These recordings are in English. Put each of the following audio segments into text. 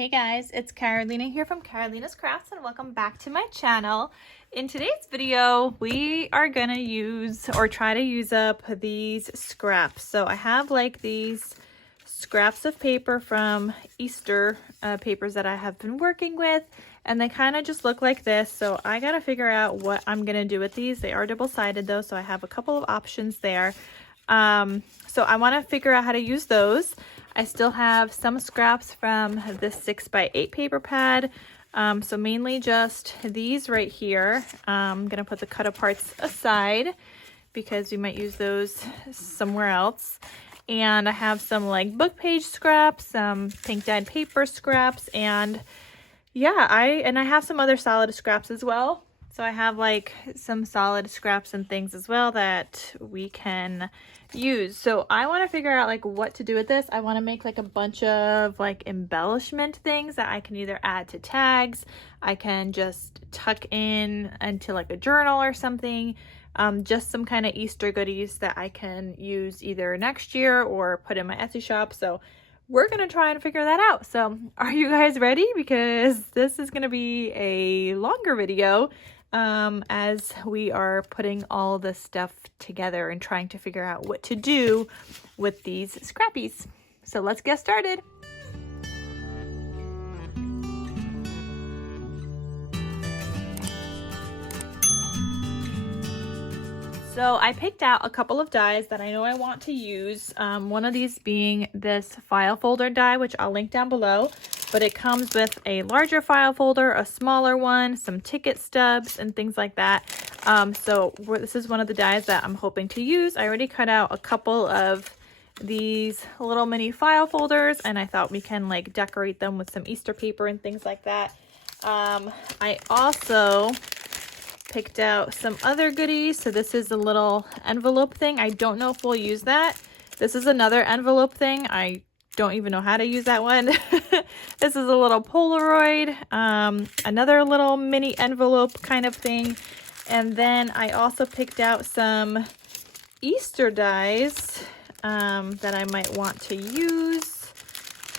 Hey guys, it's Carolina here from KarolinasKrafts and welcome back to my channel. In today's video, we are gonna use or try to use up these scraps. So I have like these scraps of paper from Easter papers that I have been working with, and they kind of just look like this. So I gotta figure out what I'm gonna do with these. They are double-sided though, so I have a couple of options there. So I want to figure out how to use those. I still have some scraps from this 6x8 paper pad. So mainly just these right here. I'm going to put the cut aparts aside because we might use those somewhere else. And I have some like book page scraps, some pink dyed paper scraps, and yeah, I have some other solid scraps as well. So I have like some solid scraps and things as well that we can use. So I want to figure out like what to do with this. I want to make like a bunch of like embellishment things that I can either add to tags. I can just tuck in into like a journal or something. Just some kind of Easter goodies that I can use either next year or put in my Etsy shop. So we're going to try and figure that out. So are you guys ready? Because this is going to be a longer video as we are putting all this stuff together and trying to figure out what to do with these scrappies. So let's get started. So I picked out a couple of dies that I know I want to use. One of these being this file folder die, which I'll link down below, but it comes with a larger file folder, a smaller one, some ticket stubs and things like that. So this is one of the dies that I'm hoping to use. I already cut out a couple of these little mini file folders and I thought we can like decorate them with some Easter paper and things like that. I also picked out some other goodies. So this is a little envelope thing. I don't know if we'll use that. This is another envelope thing. I don't even know how to use that one. This is a little Polaroid, another little mini envelope kind of thing. And then I also picked out some Easter dies that I might want to use.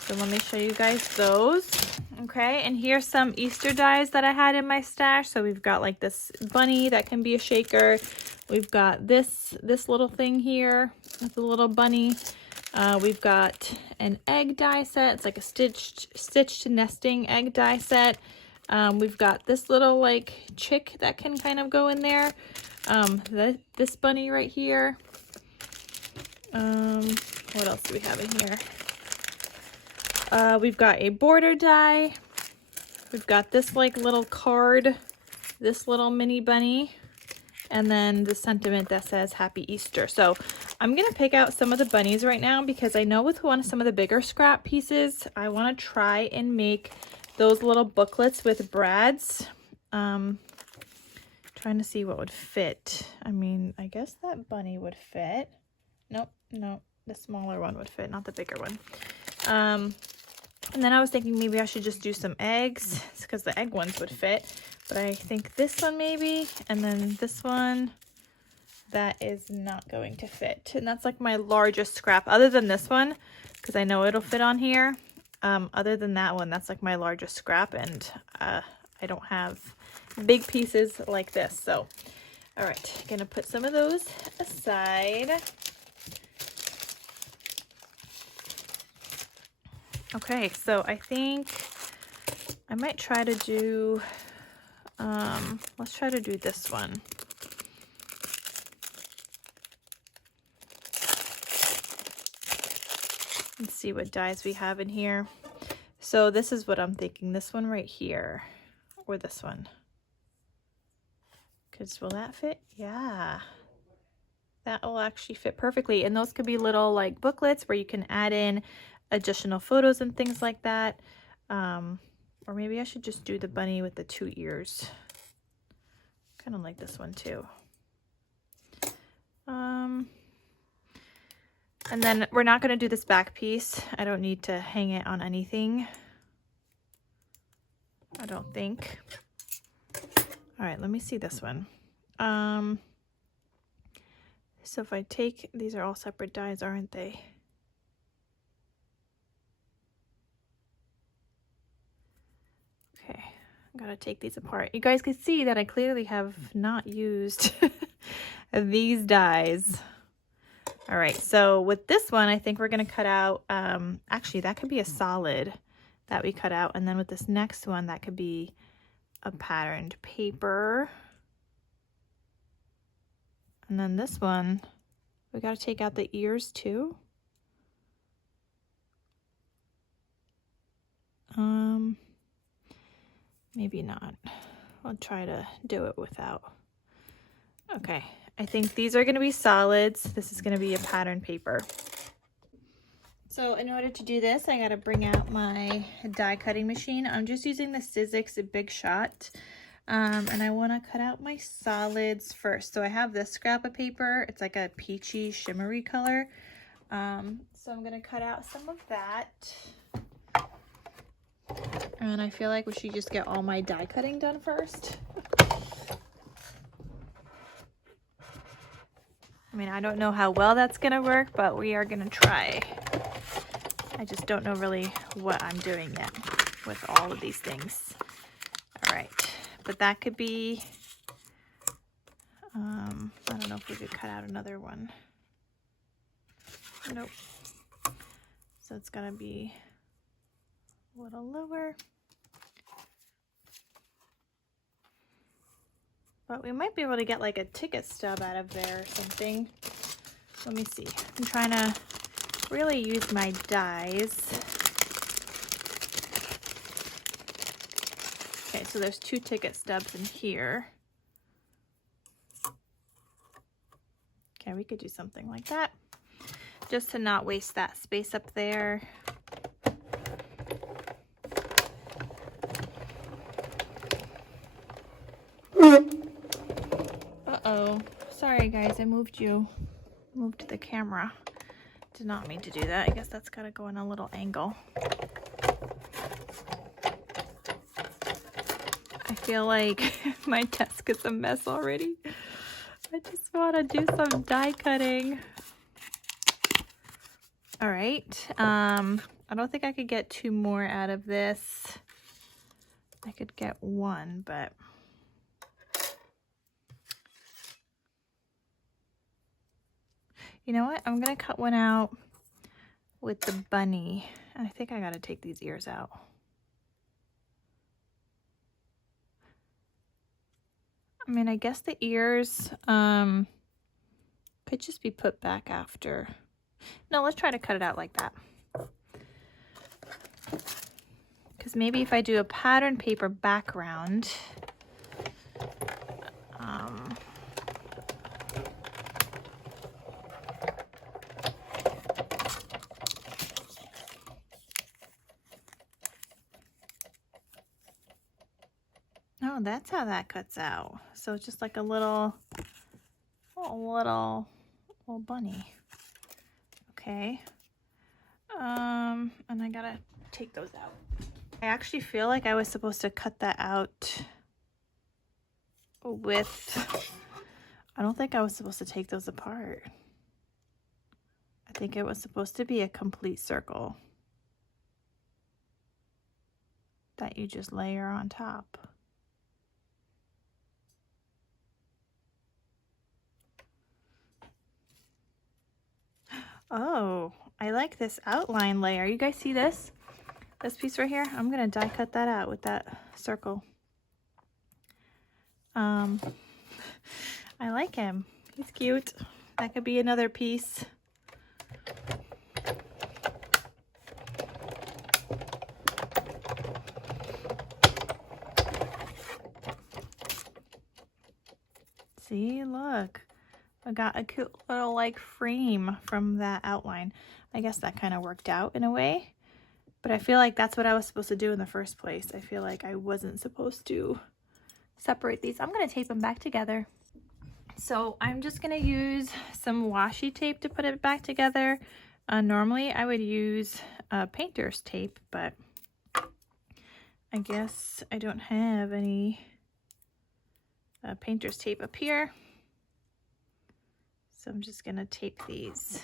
So let me show you guys those. Okay, and here's some Easter dies that I had in my stash. So we've got like this bunny that can be a shaker. We've got this little thing here with a little bunny. We've got an egg die set. It's like a stitched nesting egg die set. We've got this little like chick that can kind of go in there. This bunny right here. What else do we have in here? We've got a border die. We've got this like little card, this little mini bunny, and then the sentiment that says Happy Easter. So I'm going to pick out some of the bunnies right now because I know with some of the bigger scrap pieces, I want to try and make those little booklets with brads. Trying to see what would fit. I mean, I guess that bunny would fit. Nope, the smaller one would fit, not the bigger one. And then I was thinking maybe I should just do some eggs because the egg ones would fit. But I think this one maybe, and then this one, that is not going to fit. And that's like my largest scrap other than this one because I know it'll fit on here. Other than that one, that's like my largest scrap, and I don't have big pieces like this. So, all right, gonna put some of those aside. Okay, so I think I might try to do, let's try to do this one. Let's see what dies we have in here. So this is what I'm thinking, this one right here, or this one. Because will that fit? Yeah. That will actually fit perfectly. And those could be little like booklets where you can add in additional photos and things like that. Or maybe I should just do the bunny with the 2 ears. Kind of like this one too. And then we're not going to do this back piece. I don't need to hang it on anything. I don't think. All right, let me see this one. So if I take, these are all separate dies, aren't they? I gotta take these apart. You guys can see that I clearly have not used these dies. All right, so with this one, I think we're gonna cut out, actually that could be a solid that we cut out. And then with this next one, that could be a patterned paper. And then this one, we gotta take out the ears too. Maybe not. I'll try to do it without. Okay, I think these are gonna be solids. This is gonna be a pattern paper. So in order to do this, I gotta bring out my die cutting machine. I'm just using the Sizzix Big Shot. And I wanna cut out my solids first. So I have this scrap of paper. It's like a peachy, shimmery color. So I'm gonna cut out some of that. And I feel like we should just get all my die cutting done first. I mean, I don't know how well that's gonna work, but we are gonna try. I just don't know really what I'm doing yet with all of these things. All right, but that could be, I don't know if we could cut out another one. Nope. So it's gonna be a little lower. But we might be able to get like a ticket stub out of there or something. Let me see. I'm trying to really use my dies. Okay, so there's 2 ticket stubs in here. Okay, we could do something like that, just to not waste that space up there. Uh-oh. Sorry, guys, I moved the camera. Did not mean to do that. I guess that's got to go in a little angle. I feel like my desk is a mess already. I just want to do some die cutting. All right. I don't think I could get 2 more out of this. I could get 1, but you know what? I'm gonna cut one out with the bunny. I think I gotta take these ears out. I mean, I guess the ears could just be put back after. No, let's try to cut it out like that. Because maybe if I do a pattern paper background, oh, that's how that cuts out. So it's just like a little bunny. Okay. And I gotta take those out. I actually feel like I was supposed to cut that out with, I don't think I was supposed to take those apart. I think it was supposed to be a complete circle that you just layer on top. Oh, I like this outline layer. You guys see this? This piece right here? I'm gonna die cut that out with that circle. I like him. He's cute. That could be another piece. See, look. I got a cute little like frame from that outline. I guess that kind of worked out in a way, but I feel like that's what I was supposed to do in the first place. I feel like I wasn't supposed to separate these. I'm going to tape them back together. So I'm just going to use some washi tape to put it back together. Normally I would use painter's tape, but I guess I don't have any painter's tape up here. So I'm just gonna tape these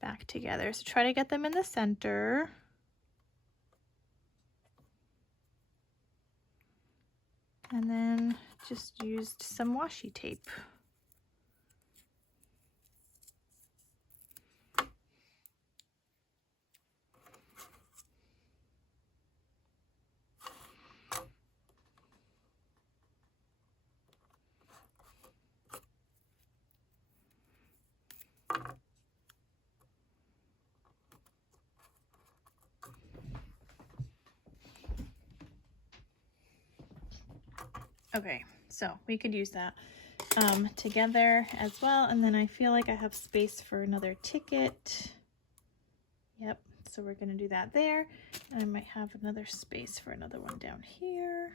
back together. So try to get them in the center. And then just used some washi tape. Okay, so we could use that together as well. And then I feel like I have space for another ticket. Yep, so we're gonna do that there. And I might have another space for another one down here.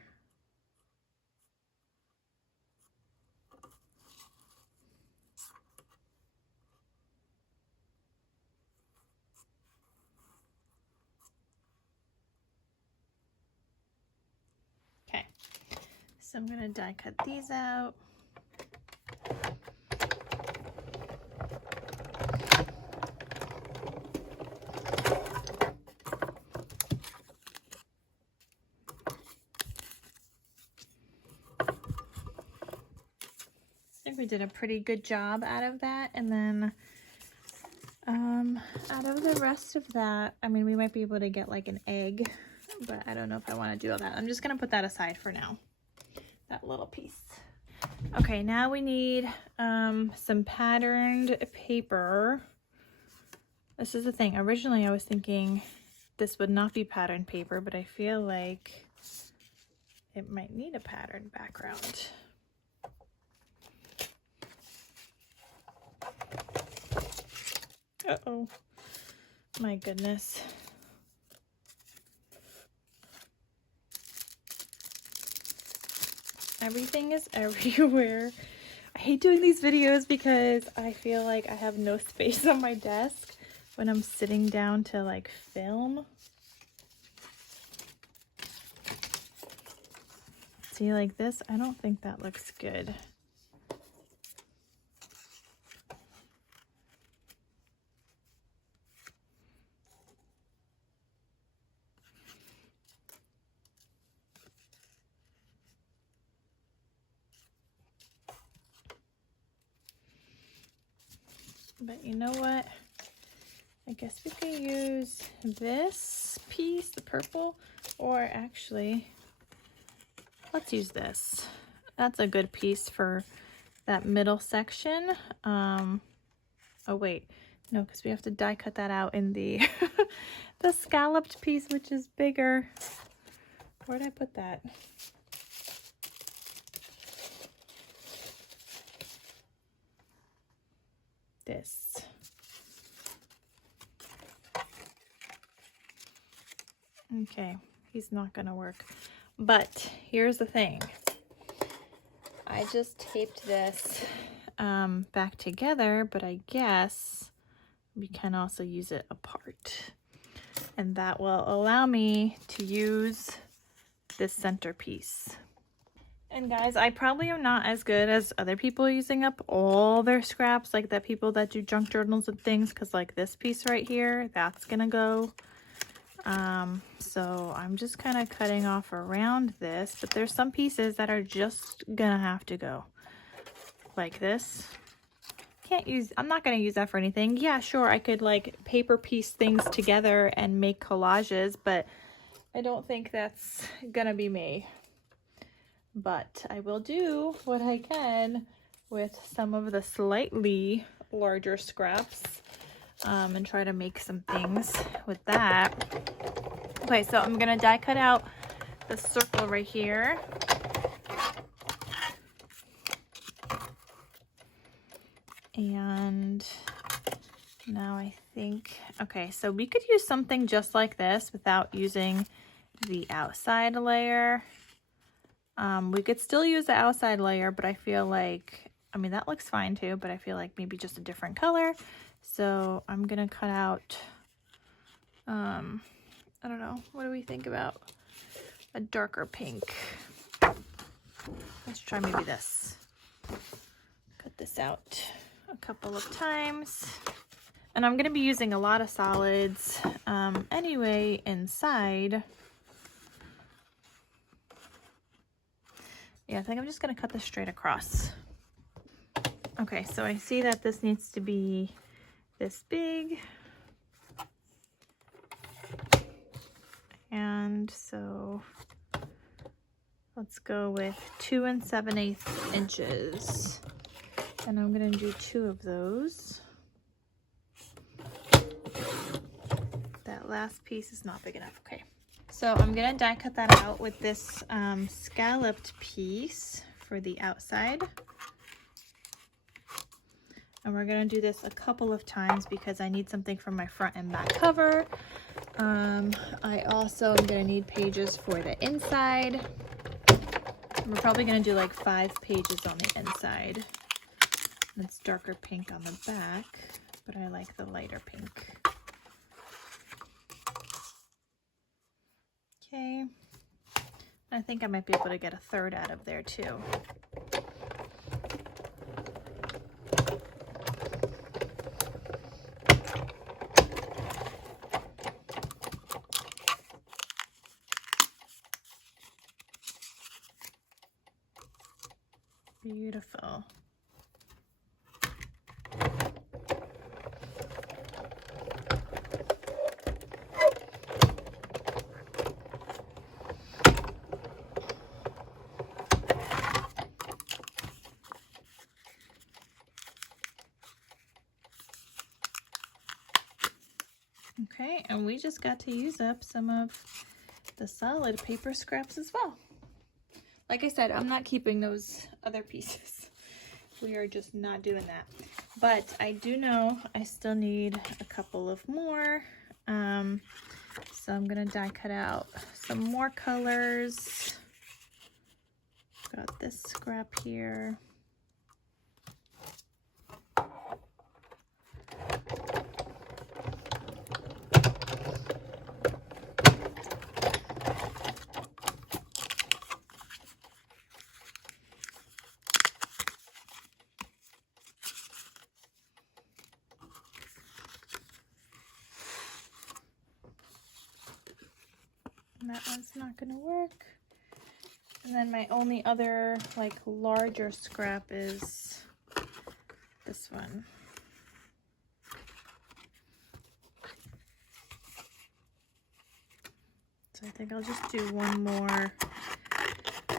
Okay, so I'm gonna die cut these out. I think we did a pretty good job out of that. And then out of the rest of that, I mean, we might be able to get like an egg, but I don't know if I want to do all that. I'm just gonna put that aside for now, that little piece. Okay, now we need some patterned paper. This is the thing. Originally I was thinking this would not be patterned paper, but I feel like it might need a patterned background. Uh-oh, my goodness. Everything is everywhere. I hate doing these videos because I feel like I have no space on my desk when I'm sitting down to like film. See, like this, I don't think that looks good. But you know what? I guess we could use this piece, the purple, or actually, let's use this. That's a good piece for that middle section. Oh wait, no, because we have to die cut that out in the the scalloped piece, which is bigger. Where did I put that? This. Okay, he's not gonna work. But here's the thing. I just taped this back together, but I guess we can also use it apart. And that will allow me to use this centerpiece. And guys, I probably am not as good as other people using up all their scraps, like that people that do junk journals and things, because like this piece right here, that's gonna go. So I'm just kind of cutting off around this, but there's some pieces that are just gonna have to go. Like this. I'm not gonna use that for anything. Yeah, sure, I could like paper piece things together and make collages, but I don't think that's gonna be me. But I will do what I can with some of the slightly larger scraps and try to make some things with that. Okay, so I'm gonna die cut out the circle right here. And now I think, okay, so we could use something just like this without using the outside layer. We could still use the outside layer, but I feel like, I mean, that looks fine too, but I feel like maybe just a different color. So I'm gonna cut out, I don't know, what do we think about a darker pink? Let's try maybe this. Cut this out a couple of times. And I'm gonna be using a lot of solids anyway inside. Yeah, I think I'm just gonna cut this straight across. Okay, so I see that this needs to be this big. And so let's go with 2 7/8 inches. And I'm gonna do 2 of those. That last piece is not big enough, okay. So I'm gonna die cut that out with this scalloped piece for the outside. And we're gonna do this a couple of times because I need something for my front and back cover. I also am gonna need pages for the inside. We're probably gonna do like 5 pages on the inside. And it's darker pink on the back, but I like the lighter pink. Okay. I think I might be able to get a third out of there too. Beautiful. Okay, and we just got to use up some of the solid paper scraps as well. Like I said, I'm not keeping those other pieces. We are just not doing that. But I do know I still need a couple of more. So I'm gonna die cut out some more colors. Got this scrap here. That one's not gonna work. And then my only other like larger scrap is this one. So I think I'll just do one more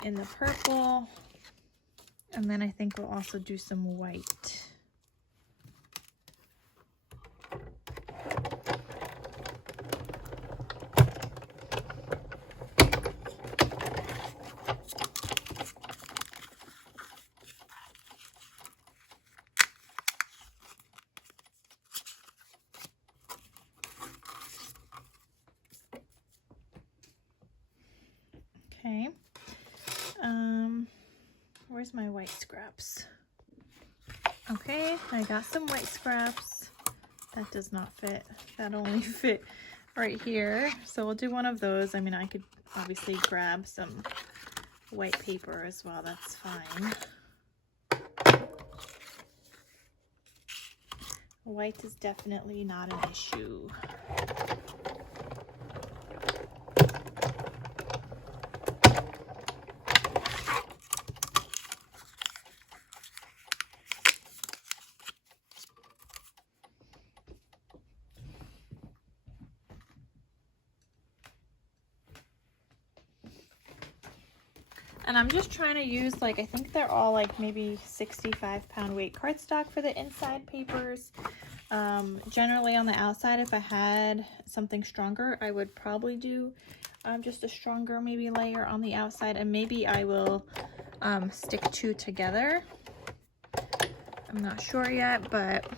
in the purple. And then I think we'll also do some white. Okay, where's my white scraps? Okay, I got some white scraps. That does not fit. That only fit right here. So we'll do one of those. I mean, I could obviously grab some white paper as well. That's fine. White is definitely not an issue. And I'm just trying to use, like, I think they're all like maybe 65-pound weight cardstock for the inside papers. Generally on the outside, if I had something stronger, I would probably do just a stronger maybe layer on the outside, and maybe I will stick 2 together. I'm not sure yet, but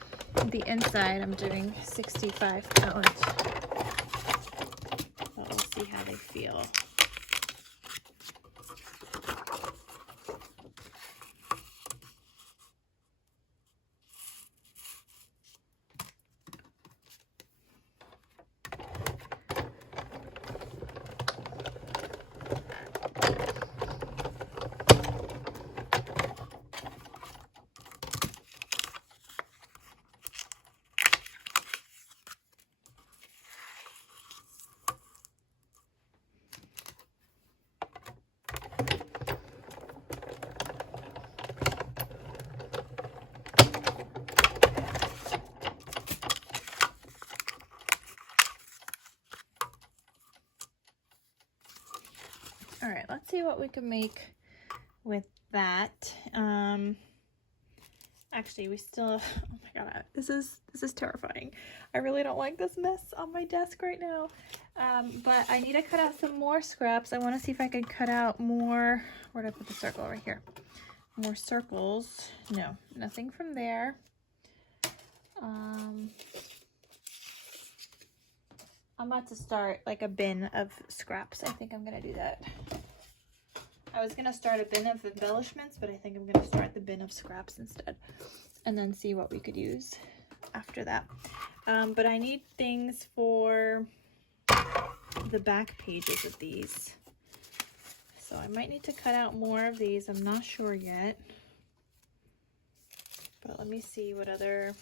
the inside I'm doing 65 pounds. So we'll see how they feel. All right, let's see what we can make with that. Actually, we still, oh my god, this is terrifying. I really don't like this mess on my desk right now. But I need to cut out some more scraps. I want to see if I can cut out more. Where did I put the circle? Right here. More circles. No, nothing from there. I'm about to start like a bin of scraps. I think I'm gonna do that. I was gonna start a bin of embellishments, but I think I'm gonna start the bin of scraps instead, and then see what we could use after that. But I need things for the back pages of these, so I might need to cut out more of these. I'm not sure yet, but let me see what other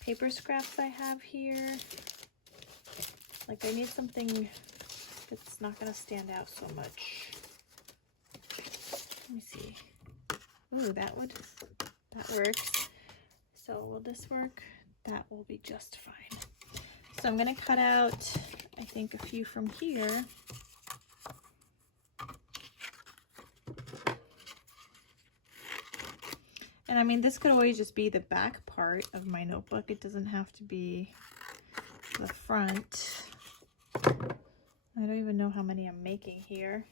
paper scraps I have here. Like, I need something that's not gonna stand out so much. Let me see. Ooh, that works. So will this work? That will be just fine. So I'm gonna cut out, I think, a few from here. And I mean, this could always just be the back part of my notebook. It doesn't have to be the front. I don't even know how many I'm making here.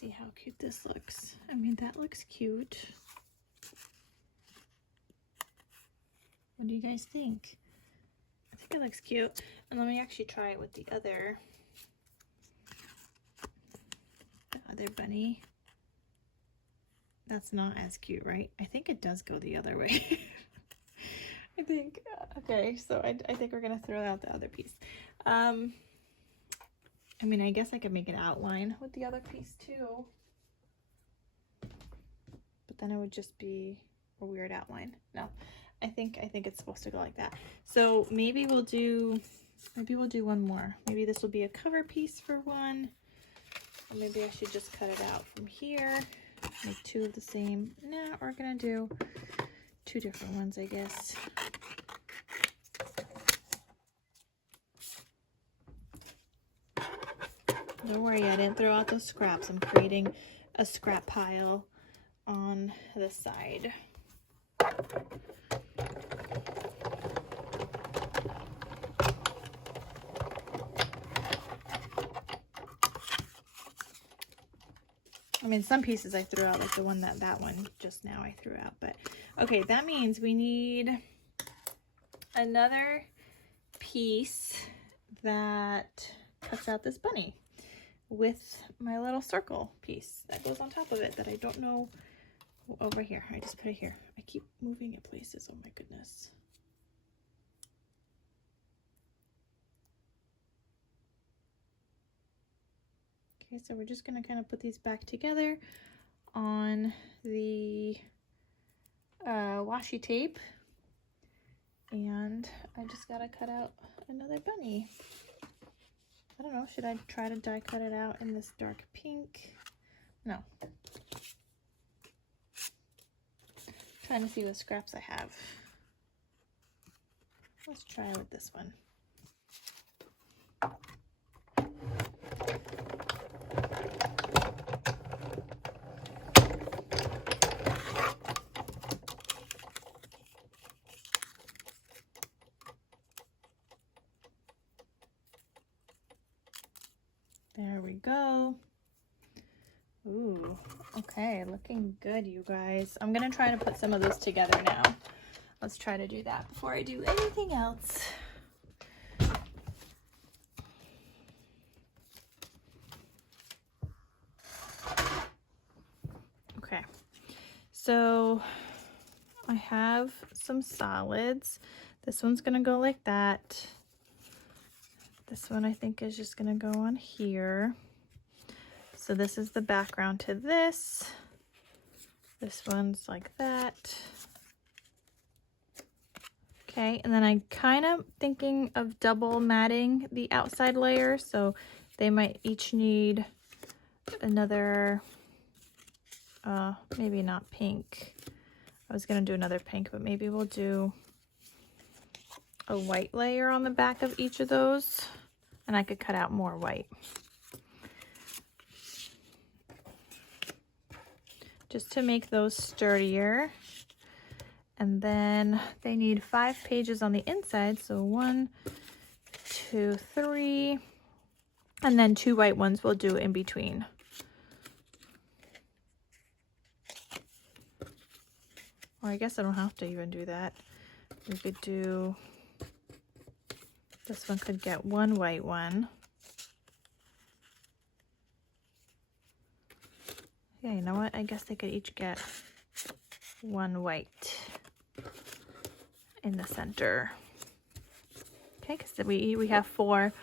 See how cute this looks. I mean, that looks cute. What do you guys think? I think it looks cute. And let me actually try it with the other bunny. That's not as cute, right? I think it does go the other way. I think, okay, so I think we're gonna throw out the other piece. I mean, I guess I could make an outline with the other piece too, but then it would just be a weird outline. No, I think it's supposed to go like that. So maybe we'll do one more. Maybe this will be a cover piece for one, or maybe I should just cut it out from here, make two of the same. Nah, we're gonna do two different ones, I guess. Don't worry, I didn't throw out those scraps. I'm creating a scrap pile on the side. I mean, some pieces I threw out, like the one that one just now I threw out. But okay, that means we need another piece that cuts out this bunny with my little circle piece that goes on top of it that I don't know. Over here, I just put it here. I keep moving it places. Oh my goodness. Okay, so we're just gonna kind of put these back together on the washi tape, and I just gotta cut out another bunny. I don't know, should I try to die cut it out in this dark pink? No. Trying to see what scraps I have. Let's try with this one. There we go. Ooh, okay, looking good, you guys. I'm gonna try to put some of those together now. Let's try to do that before I do anything else. Okay, so I have some solids. This one's gonna go like that. This one I think is just gonna go on here. So this is the background to this. This one's like that. Okay, and then I'm kind of thinking of double matting the outside layer. So They might each need another, maybe not pink. I was gonna do another pink, but maybe we'll do a white layer on the back of each of those, and I could cut out more white. Just to make those sturdier. And then they need 5 pages on the inside, so 1, 2, 3, and then 2 white ones we'll do in between. Or I guess I don't have to even do that. We could do, this one could get 1 white one. Yeah, you know what? I guess they could each get 1 white in the center. Okay, because we have 4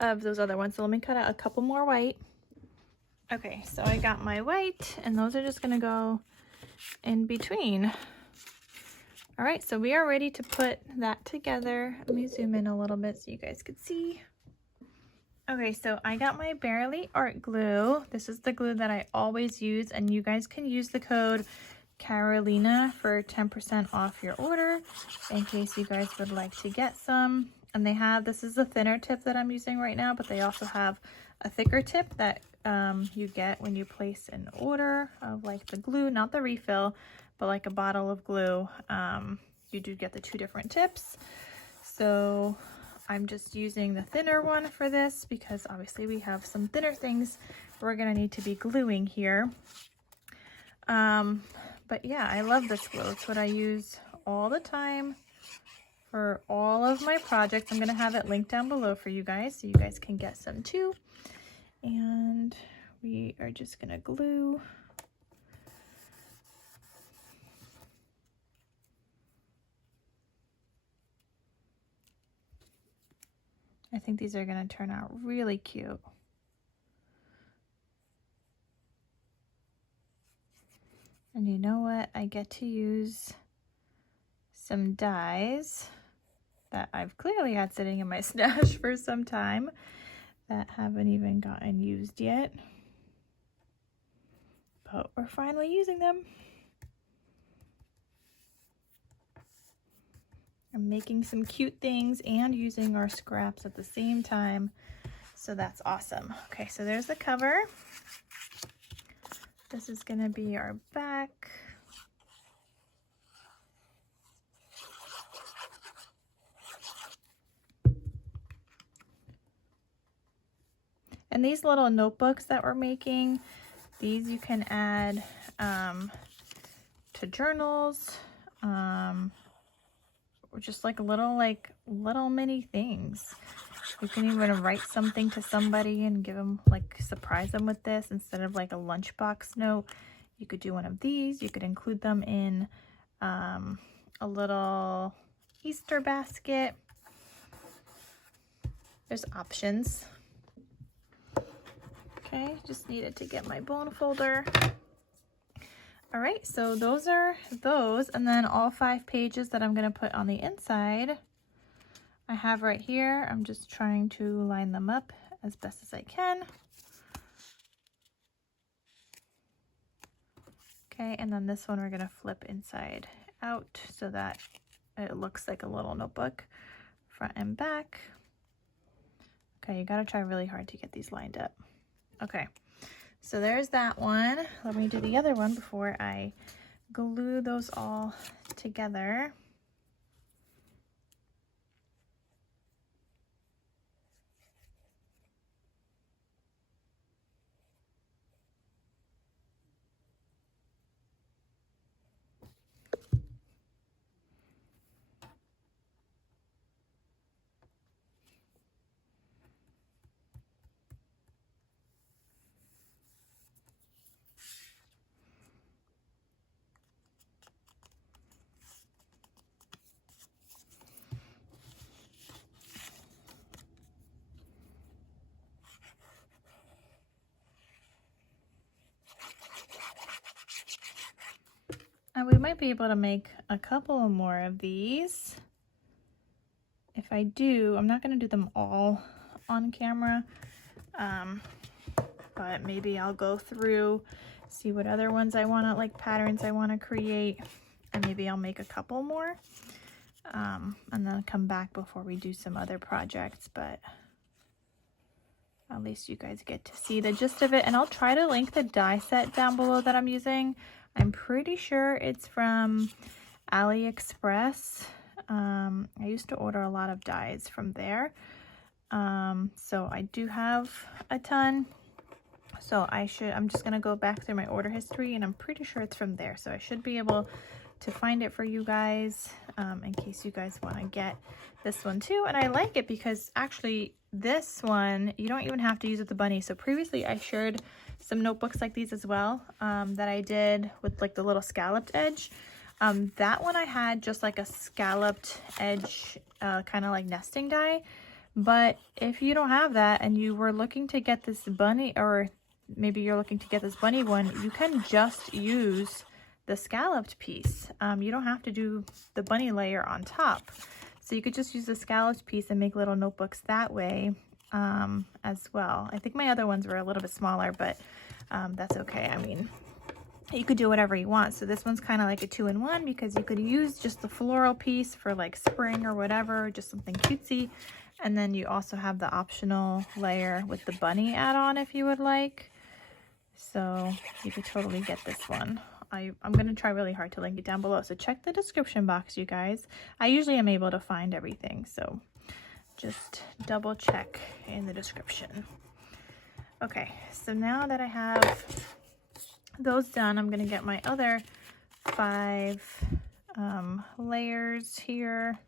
of those other ones. So let me cut out a couple more white. Okay, so I got my white, and those are just gonna go in between. All right, so we are ready to put that together. Let me zoom in a little bit so you guys could see. Okay, so I got my Barely Art glue. This is the glue that I always use, and you guys can use the code Carolina for 10% off your order in case you guys would like to get some. And they have, this is a thinner tip that I'm using right now, but they also have a thicker tip that you get when you place an order of like the glue, not the refill, but like a bottle of glue. You do get the 2 different tips. So I'm just using the thinner one for this because obviously we have some thinner things we're gonna need to be gluing here. But yeah, I love this glue. It's what I use all the time for all of my projects. I'm gonna have it linked down below for you guys so you guys can get some too. And we are just gonna glue. I think these are gonna turn out really cute. And you know what? I get to use some dies that I've clearly had sitting in my stash for some time that haven't even gotten used yet. But we're finally using them. I'm making some cute things and using our scraps at the same time. So that's awesome. Okay, so there's the cover. This is gonna be our back. And these little notebooks that we're making, these you can add to journals, or just like little mini things. You can even write something to somebody and give them, like, surprise them with this instead of like a lunchbox note. You could do one of these. You could include them in a little Easter basket. There's options. Okay, just needed to get my bone folder. All right, so those are those, and then all 5 pages that I'm gonna put on the inside I have right here. I'm just trying to line them up as best as I can. Okay, and then this one we're gonna flip inside out so that it looks like a little notebook, front and back. Okay, you gotta try really hard to get these lined up. Okay, so there's that one. Let me do the other one before I glue those all together. And we might be able to make a couple more of these. If I do, I'm not going to do them all on camera. But maybe I'll go through, see what other ones I want to, like patterns I want to create, and maybe I'll make a couple more, and then come back before we do some other projects. But at least you guys get to see the gist of it, and I'll try to link the die set down below that I'm using. I'm pretty sure it's from AliExpress. I used to order a lot of dies from there, so I do have a ton. So I'm just gonna go back through my order history, and I'm pretty sure it's from there. So I should be able to find it for you guys, in case you guys want to get this one too. And I like it because actually this one, you don't even have to use with the bunny. So previously I shared some notebooks like these as well, that I did with like the little scalloped edge. That one I had just like a scalloped edge, kind of like nesting die. But if you don't have that and you were looking to get this bunny, or maybe you're looking to get this bunny one, you can just use the scalloped piece. You don't have to do the bunny layer on top. So you could just use the scalloped piece and make little notebooks that way, as well. I think my other ones were a little bit smaller, but that's okay. I mean, you could do whatever you want. So this one's kind of like a 2-in-1 because you could use just the floral piece for like spring or whatever, just something cutesy. And then you also have the optional layer with the bunny add-on if you would like. So you could totally get this one. I'm going to try really hard to link it down below. So check the description box, you guys. I usually am able to find everything. So just double check in the description. Okay, so now that I have those done, I'm going to get my other 5 layers here.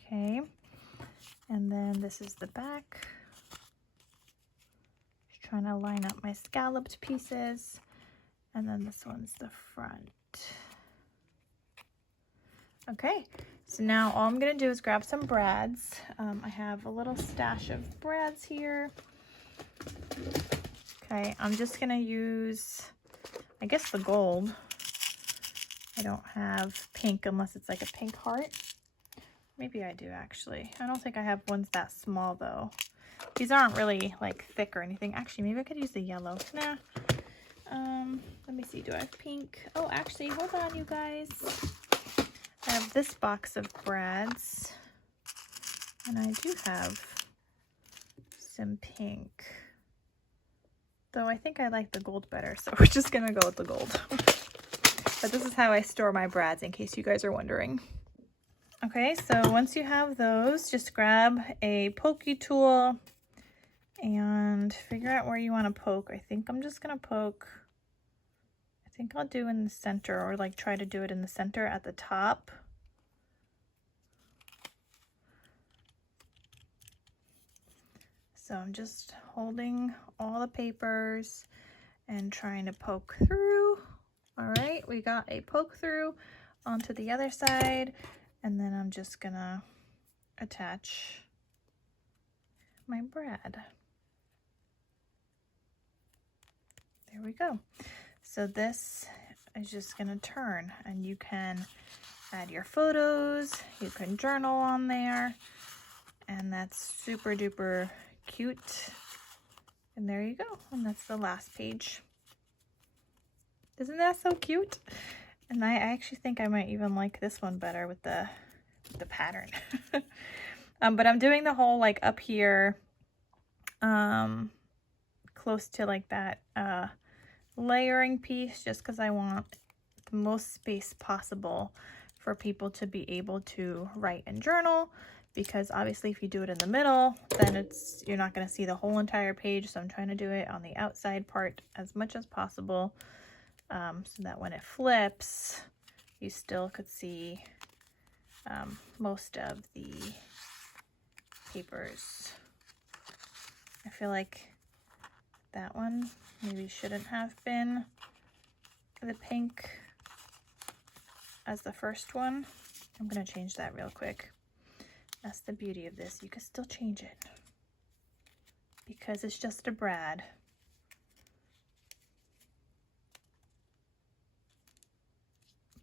Okay. And then this is the back. Just trying to line up my scalloped pieces. And then this one's the front. Okay, so now all I'm gonna do is grab some brads. I have a little stash of brads here. Okay, I'm just gonna use, I guess, the gold. I don't have pink unless it's like a pink heart. Maybe I do actually. I don't think I have ones that small though. These aren't really like thick or anything. Actually, maybe I could use the yellow. Nah. Let me see, do I have pink? Oh, actually, hold on, you guys. I have this box of brads, and I do have some pink. Though I think I like the gold better, so we're just gonna go with the gold. But this is how I store my brads, in case you guys are wondering. Okay, so once you have those, just grab a pokey tool and figure out where you want to poke. I think I'm just gonna poke, I think I'll do in the center, or like try to do it in the center at the top. So I'm just holding all the papers and trying to poke through. All right, we got a poke through onto the other side, and then I'm just gonna attach my brad. There we go. So this is just gonna turn, and you can add your photos, you can journal on there, and that's super duper cute. And there you go, and that's the last page. Isn't that so cute? And I actually think I might even like this one better with the pattern. But I'm doing the whole like up here, close to like that layering piece, just because I want the most space possible for people to be able to write and journal. Because obviously if you do it in the middle, then you're not going to see the whole entire page. So I'm trying to do it on the outside part as much as possible, so that when it flips, you still could see most of the papers. I feel like that one maybe shouldn't have been the pink as the first one. I'm going to change that real quick. That's the beauty of this. You can still change it because it's just a brad.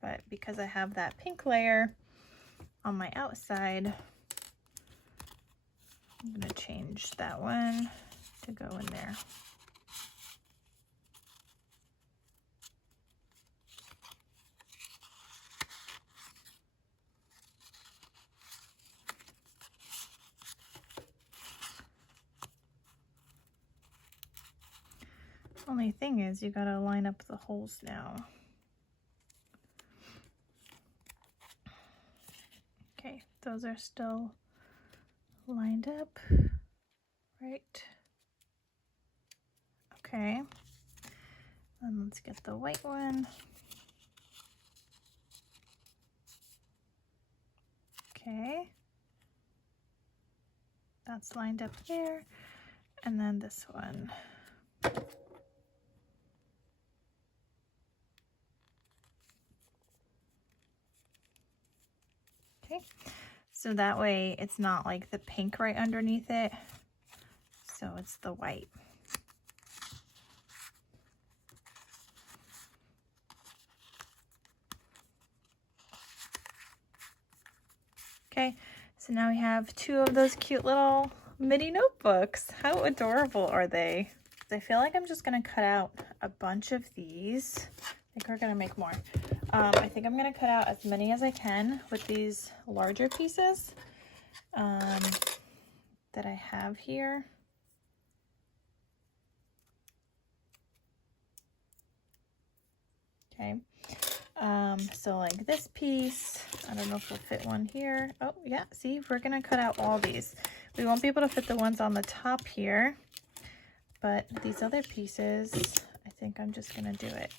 But because I have that pink layer on my outside, I'm gonna change that one to go in there. Only thing is you gotta line up the holes now. Okay, those are still lined up, right? Okay, and let's get the white one. Okay, that's lined up there, and then this one. Okay, so that way it's not like the pink right underneath it, so it's the white. Okay, so now we have two of those cute little mini notebooks. How adorable are they? I feel like I'm just gonna cut out a bunch of these. I think we're gonna make more. I think I'm gonna cut out as many as I can with these larger pieces that I have here. Okay, so like this piece, I don't know if we'll fit one here. Oh yeah, see, we're gonna cut out all these. We won't be able to fit the ones on the top here, but these other pieces, I think I'm just gonna do it,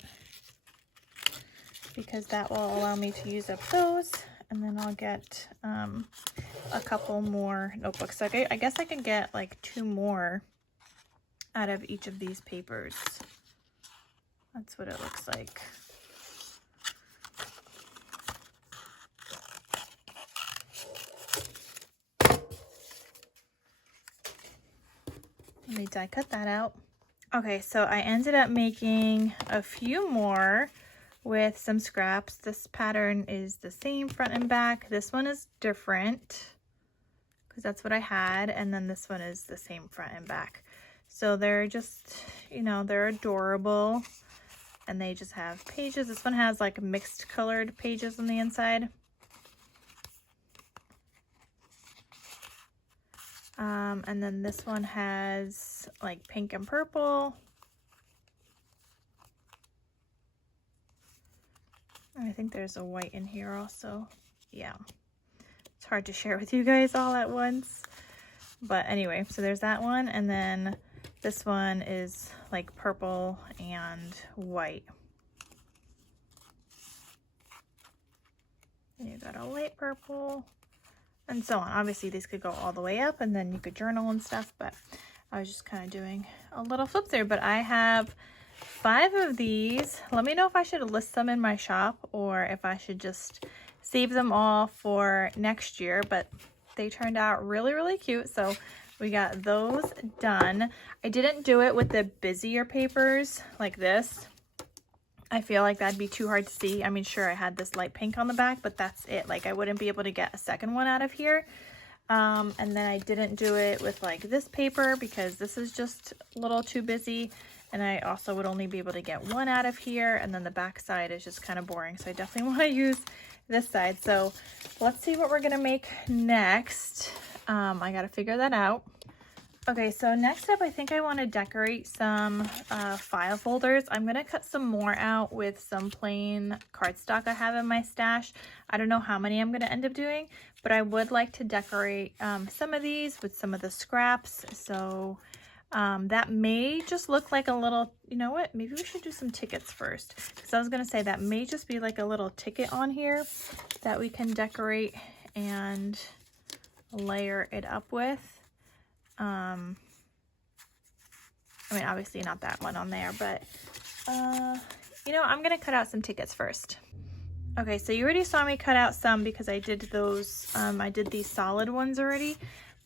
because that will allow me to use up those, and then I'll get a couple more notebooks. So I guess I can get like 2 more out of each of these papers. That's what it looks like. Let me die cut that out. Okay, so I ended up making a few more with some scraps. This pattern is the same front and back. This one is different because that's what I had, and then this one is the same front and back. So they're just, you know, they're adorable, and they just have pages. This one has like mixed colored pages on the inside. And then this one has like pink and purple. I think there's a white in here also. Yeah, it's hard to share with you guys all at once. But anyway, so there's that one. And then this one is like purple and white. And you got a light purple. And so on. Obviously these could go all the way up and then you could journal and stuff, but I was just kind of doing a little flip there. But I have 5 of these. Let me know if I should list them in my shop or if I should just save them all for next year, but they turned out really, really cute. So we got those done. I didn't do it with the busier papers like this. I feel like that'd be too hard to see. I mean, sure, I had this light pink on the back, but that's it. Like, I wouldn't be able to get a second one out of here. And then I didn't do it with like this paper because this is just a little too busy. And I also would only be able to get one out of here. And then the back side is just kind of boring. So I definitely want to use this side. So let's see what we're going to make next. I got to figure that out. Okay, so next up, I think I want to decorate some file folders. I'm going to cut some more out with some plain cardstock I have in my stash. I don't know how many I'm going to end up doing, but I would like to decorate some of these with some of the scraps. So that may just look like a little, you know what, maybe we should do some tickets first. Because I was going to say that may just be like a little ticket on here that we can decorate and layer it up with. I mean, obviously not that one on there, but, you know, I'm going to cut out some tickets first. Okay, so you already saw me cut out some because I did those, I did these solid ones already,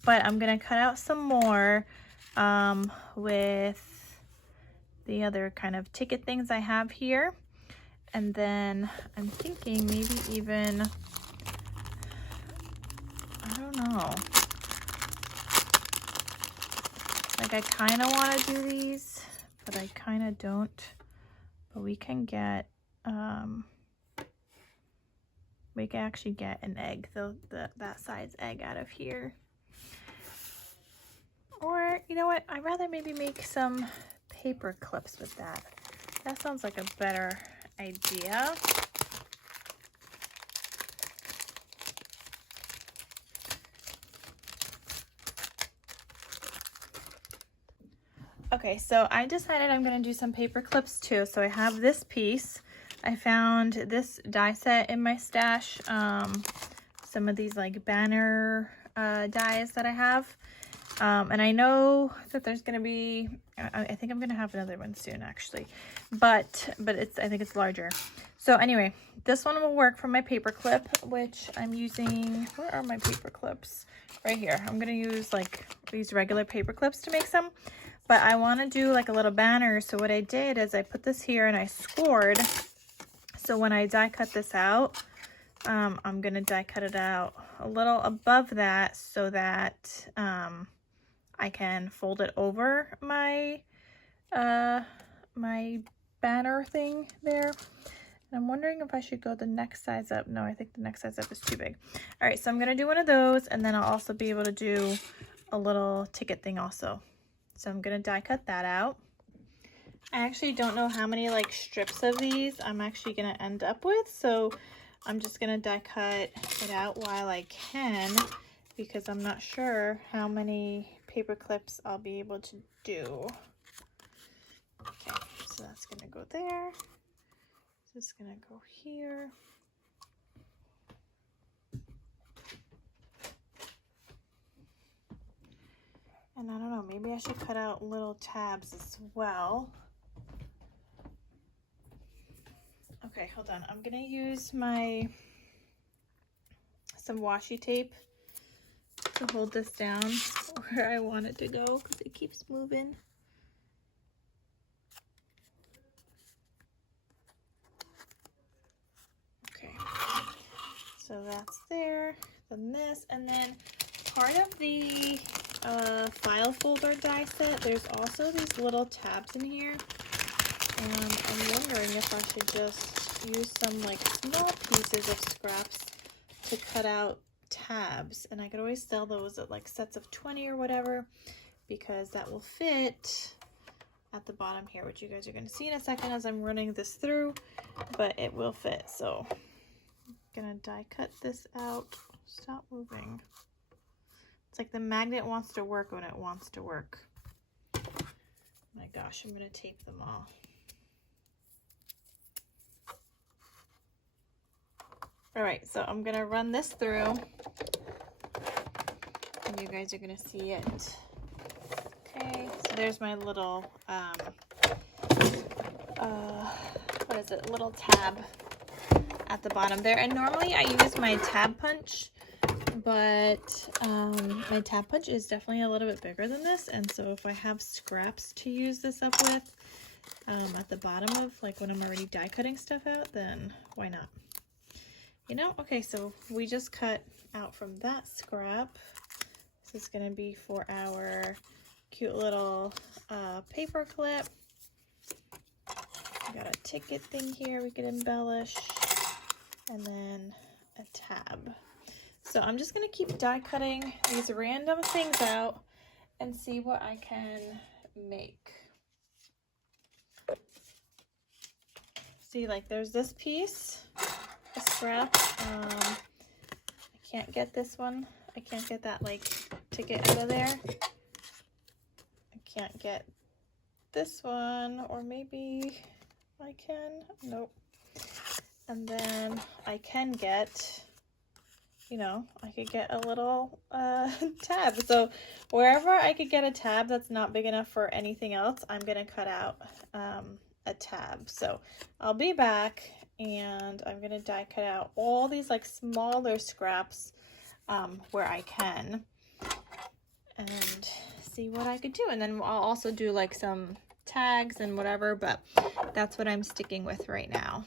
but I'm going to cut out some more, with the other kind of ticket things I have here. And then I'm thinking maybe even, I don't know. Like I kind of want to do these, but I kind of don't. But we can get, we can actually get an egg, that size egg out of here. Or, you know what, I'd rather maybe make some paper clips with that. That sounds like a better idea. Okay, so I decided I'm going to do some paper clips too. So I have this piece. I found this die set in my stash. Some of these like banner dies that I have. And I know that there's going to be, I think I'm going to have another one soon actually. But I think it's larger. So anyway, this one will work for my paper clip, which I'm using, where are my paper clips? Right here. I'm going to use like these regular paper clips to make some. But I want to do like a little banner. So what I did is I put this here and I scored. So when I die cut this out, I'm going to die cut it out a little above that so that I can fold it over my my banner thing there. And I'm wondering if I should go the next size up. No, I think the next size up is too big. All right, so I'm going to do one of those, and then I'll also be able to do a little ticket thing also. So I'm going to die cut that out. I actually don't know how many like strips of these I'm actually going to end up with. So I'm just going to die cut it out while I can, because I'm not sure how many paper clips I'll be able to do. Okay, so that's going to go there. This is going to go here. And I don't know, maybe I should cut out little tabs as well. Okay, hold on. I'm gonna use some washi tape to hold this down where I want it to go because it keeps moving. Okay, so that's there. Then this, and then part of the file folder die set, there's also these little tabs in here, and I'm wondering if I should just use some like small pieces of scraps to cut out tabs, and I could always sell those at like sets of 20 or whatever, because that will fit at the bottom here, which you guys are going to see in a second as I'm running this through, but it will fit. So I'm gonna die cut this out. Stop moving. It's like the magnet wants to work when it wants to work. My gosh, I'm going to tape them all. All right, so I'm going to run this through, and you guys are going to see it. Okay, so there's my little, what is it, little tab at the bottom there. And normally I use my tab punch, but my tab punch is definitely a little bit bigger than this, and so if I have scraps to use this up with at the bottom of like when I'm already die cutting stuff out, then why not, you know? Okay, so we just cut out from that scrap. This is going to be for our cute little paper clip. We got a ticket thing here we could embellish, and then a tab. So I'm just going to keep die cutting these random things out and see what I can make. See, like there's this piece, a scrap. I can't get this one. I can't get that like ticket out of there. I can't get this one, or maybe I can. Nope. And then I can get, you know, I could get a little tab. So wherever I could get a tab that's not big enough for anything else, I'm going to cut out a tab. So I'll be back, and I'm going to die cut out all these like smaller scraps where I can, and see what I could do. And then I'll also do like some tags and whatever, but that's what I'm sticking with right now.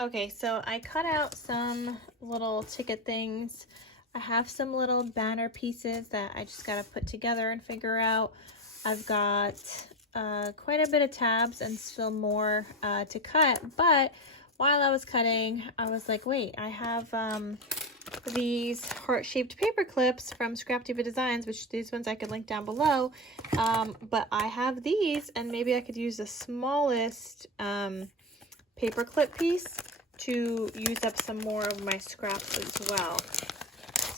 Okay, so I cut out some little ticket things. I have some little banner pieces that I just got to put together and figure out I've got quite a bit of tabs and still more to cut, but while I was cutting, I was like, wait, I have these heart-shaped paper clips from Scrap Diva Designs, which these ones I could link down below, but I have these, and maybe I could use the smallest paper clip piece to use up some more of my scraps as well.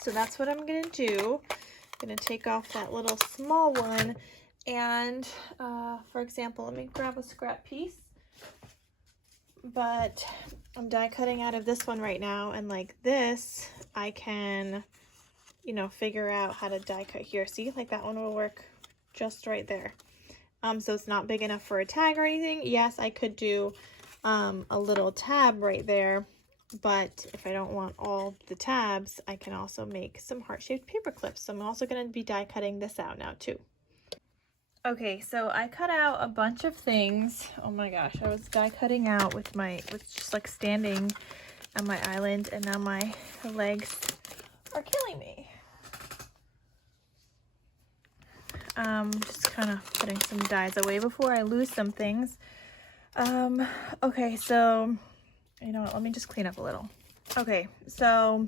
So that's what I'm gonna do. I'm gonna take off that little small one, and for example, let me grab a scrap piece. But I'm die cutting out of this one right now, and like this, I can, you know, figure out how to die cut here. See, like that one will work just right there. So it's not big enough for a tag or anything. Yes, I could do a little tab right there, but if I don't want all the tabs, I can also make some heart-shaped paper clips. So I'm also going to be die cutting this out now too. Okay, so I cut out a bunch of things. Oh my gosh, I was die cutting out with just like standing on my island, and now my legs are killing me. Just kind of putting some dies away before I lose some things. Okay, so you know what, let me just clean up a little. Okay, so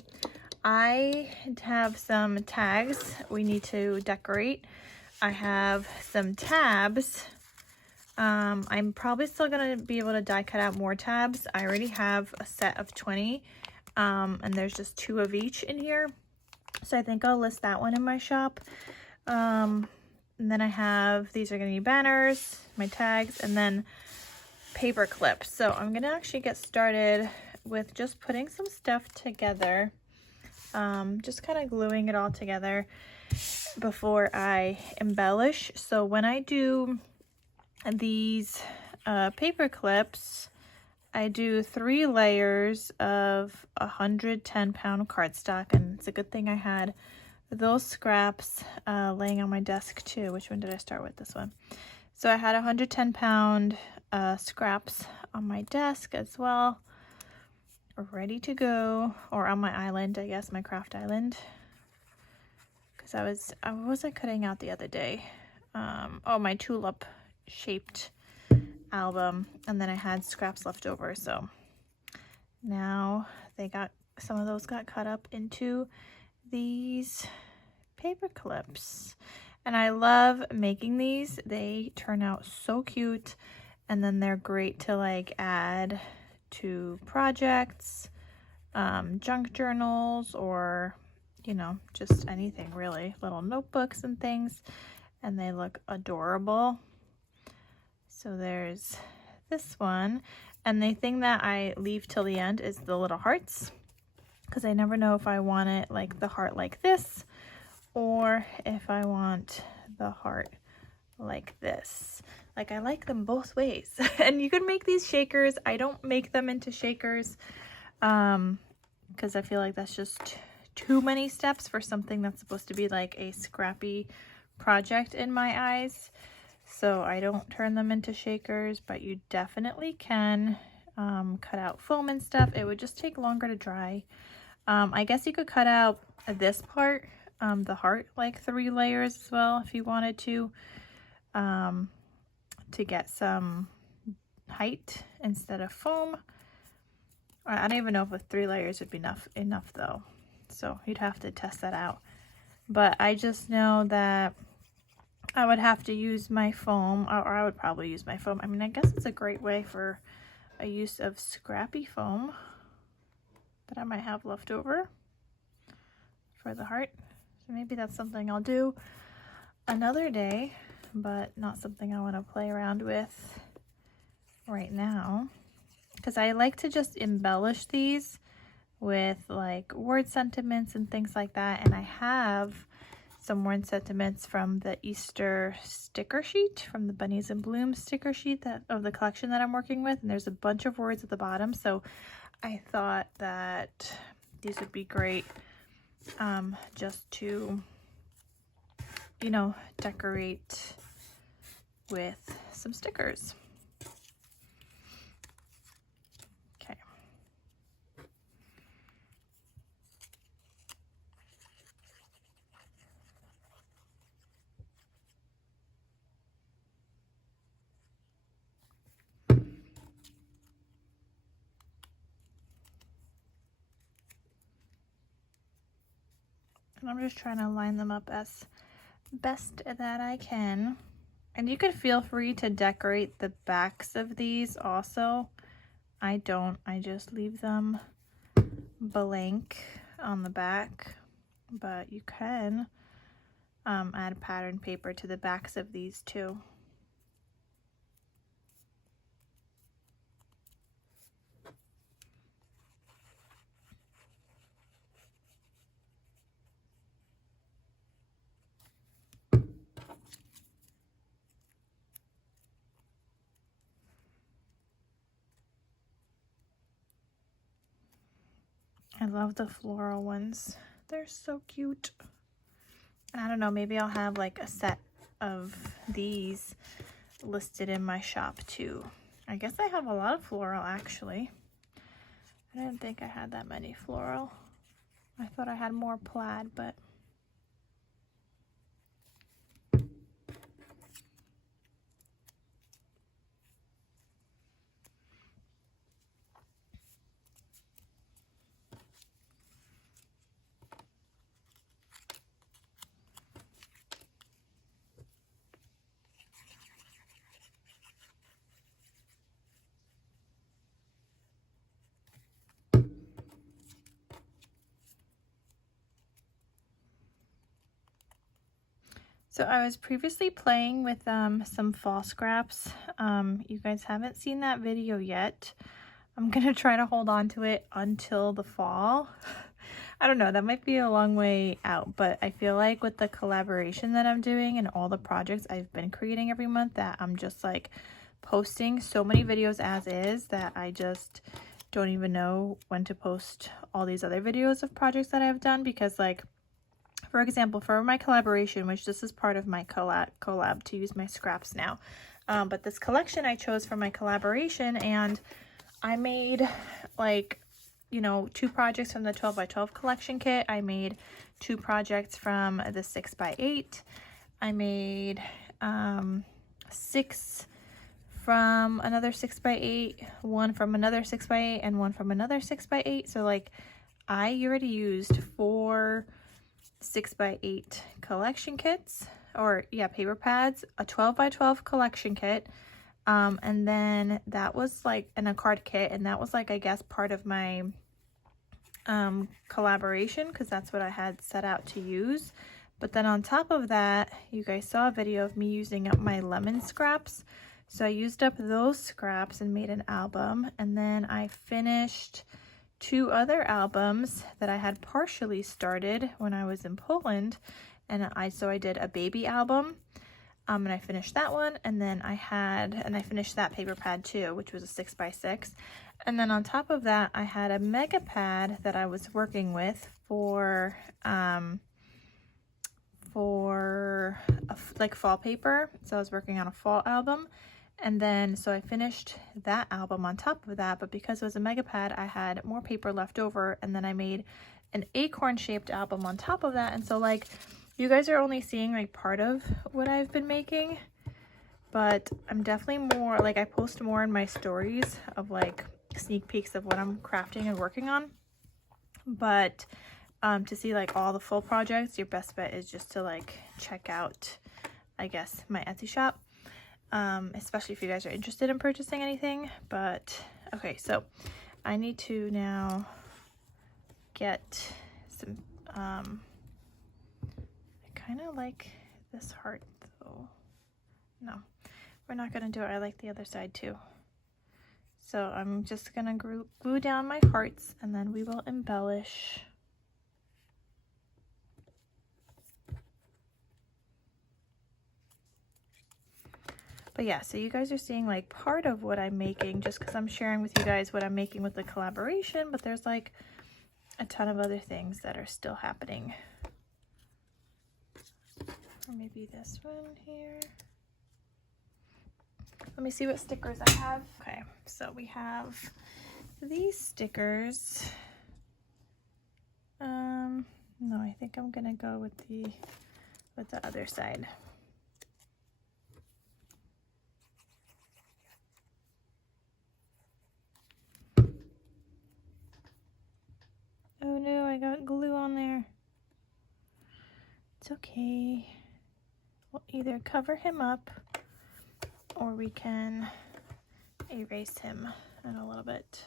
I have some tags we need to decorate. I have some tabs. I'm probably still gonna be able to die cut out more tabs. I already have a set of 20, and there's just 2 of each in here. So I think I'll list that one in my shop. And then I have, these are gonna be banners, my tags, and then paper clips. So I'm gonna actually get started with just putting some stuff together. Just kind of gluing it all together before I embellish. So when I do these paper clips, I do 3 layers of 110-pound cardstock, and it's a good thing I had those scraps laying on my desk too. Which one did I start with? This one. So I had 110-pound scraps on my desk as well, ready to go, or on my island, I guess, my craft island. Because I wasn't cutting out the other day. Oh, my tulip shaped album, and then I had scraps left over, so now some of those got cut up into these paper clips, and I love making these. They turn out so cute, and then they're great to like add to projects, junk journals, or you know, just anything really, little notebooks and things, and they look adorable. So there's this one, and the thing that I leave till the end is the little hearts, because I never know if I want it like the heart like this, or if I want the heart like this. Like, I like them both ways. And you can make these shakers. I don't make them into shakers because I feel like that's just too many steps for something that's supposed to be like a scrappy project in my eyes. So I don't turn them into shakers, but you definitely can cut out foam and stuff. It would just take longer to dry. I guess you could cut out this part, the heart, like 3 layers as well if you wanted to get some height instead of foam. I don't even know if 3 layers would be enough though. So you'd have to test that out. But I just know that I would have to use my foam, or I would probably use my foam. I mean, I guess it's a great way for a use of scrappy foam that I might have left over for the heart. So maybe that's something I'll do another day, but not something I want to play around with right now, because I like to just embellish these with like word sentiments and things like that. And I have some word sentiments from the Easter sticker sheet, from the Bunnies and Blooms sticker sheet of the collection that I'm working with, and there's a bunch of words at the bottom, so I thought that these would be great just to, you know, decorate with some stickers. Okay. and I'm just trying to line them up as best that I can. And you could feel free to decorate the backs of these also. I don't, I just leave them blank on the back, but you can add pattern paper to the backs of these too. I love the floral ones. They're so cute. And I don't know, maybe I'll have like a set of these listed in my shop too. I guess I have a lot of floral actually. I didn't think I had that many floral. I thought I had more plaid, but so I was previously playing with some fall scraps. You guys haven't seen that video yet. I'm gonna try to hold on to it until the fall. I don't know, that might be a long way out, but I feel like with the collaboration that I'm doing and all the projects I've been creating every month, that I'm just like posting so many videos as is that I just don't even know when to post all these other videos of projects that I've done, because like, for example, for my collaboration, which this is part of my collab to use my scraps now, but this collection I chose for my collaboration, and I made like, you know, 2 projects from the 12 by 12 collection kit. I made 2 projects from the 6 by 8. I made 6 from another 6 by 8, 1 from another 6 by 8, and 1 from another 6 by 8. So like I already used 4 6 by 8 collection kits, or yeah, paper pads, a 12 by 12 collection kit, and then that was like in a card kit, and that was like, I guess, part of my collaboration, because that's what I had set out to use. But then on top of that, you guys saw a video of me using up my lemon scraps, so I used up those scraps and made an album. And then I finished 2 other albums that I had partially started when I was in Poland, and I did a baby album, and I finished that one, and then I finished that paper pad too, which was a 6 by 6. And then on top of that, I had a mega pad that I was working with for like fall paper. So I was working on a fall album. And then, so I finished that album on top of that, but because it was a mega pad, I had more paper left over, and then I made an acorn shaped album on top of that. And so like, you guys are only seeing like part of what I've been making, but I'm definitely more, like I post more in my stories of like sneak peeks of what I'm crafting and working on. But to see like all the full projects, your best bet is just to like check out, I guess, my Etsy shop. Especially if you guys are interested in purchasing anything. But okay, so I need to now get some I kind of like this heart though. No, we're not gonna do it. I like the other side too. So I'm just gonna glue down my hearts, and then we will embellish. But yeah, so you guys are seeing like part of what I'm making just because I'm sharing with you guys what I'm making with the collaboration, but there's like a ton of other things that are still happening. Or maybe this one here. Let me see what stickers I have. Okay, so we have these stickers. No, I think I'm gonna go with the other side. Oh no, I got glue on there. It's okay. We'll either cover him up or we can erase him in a little bit.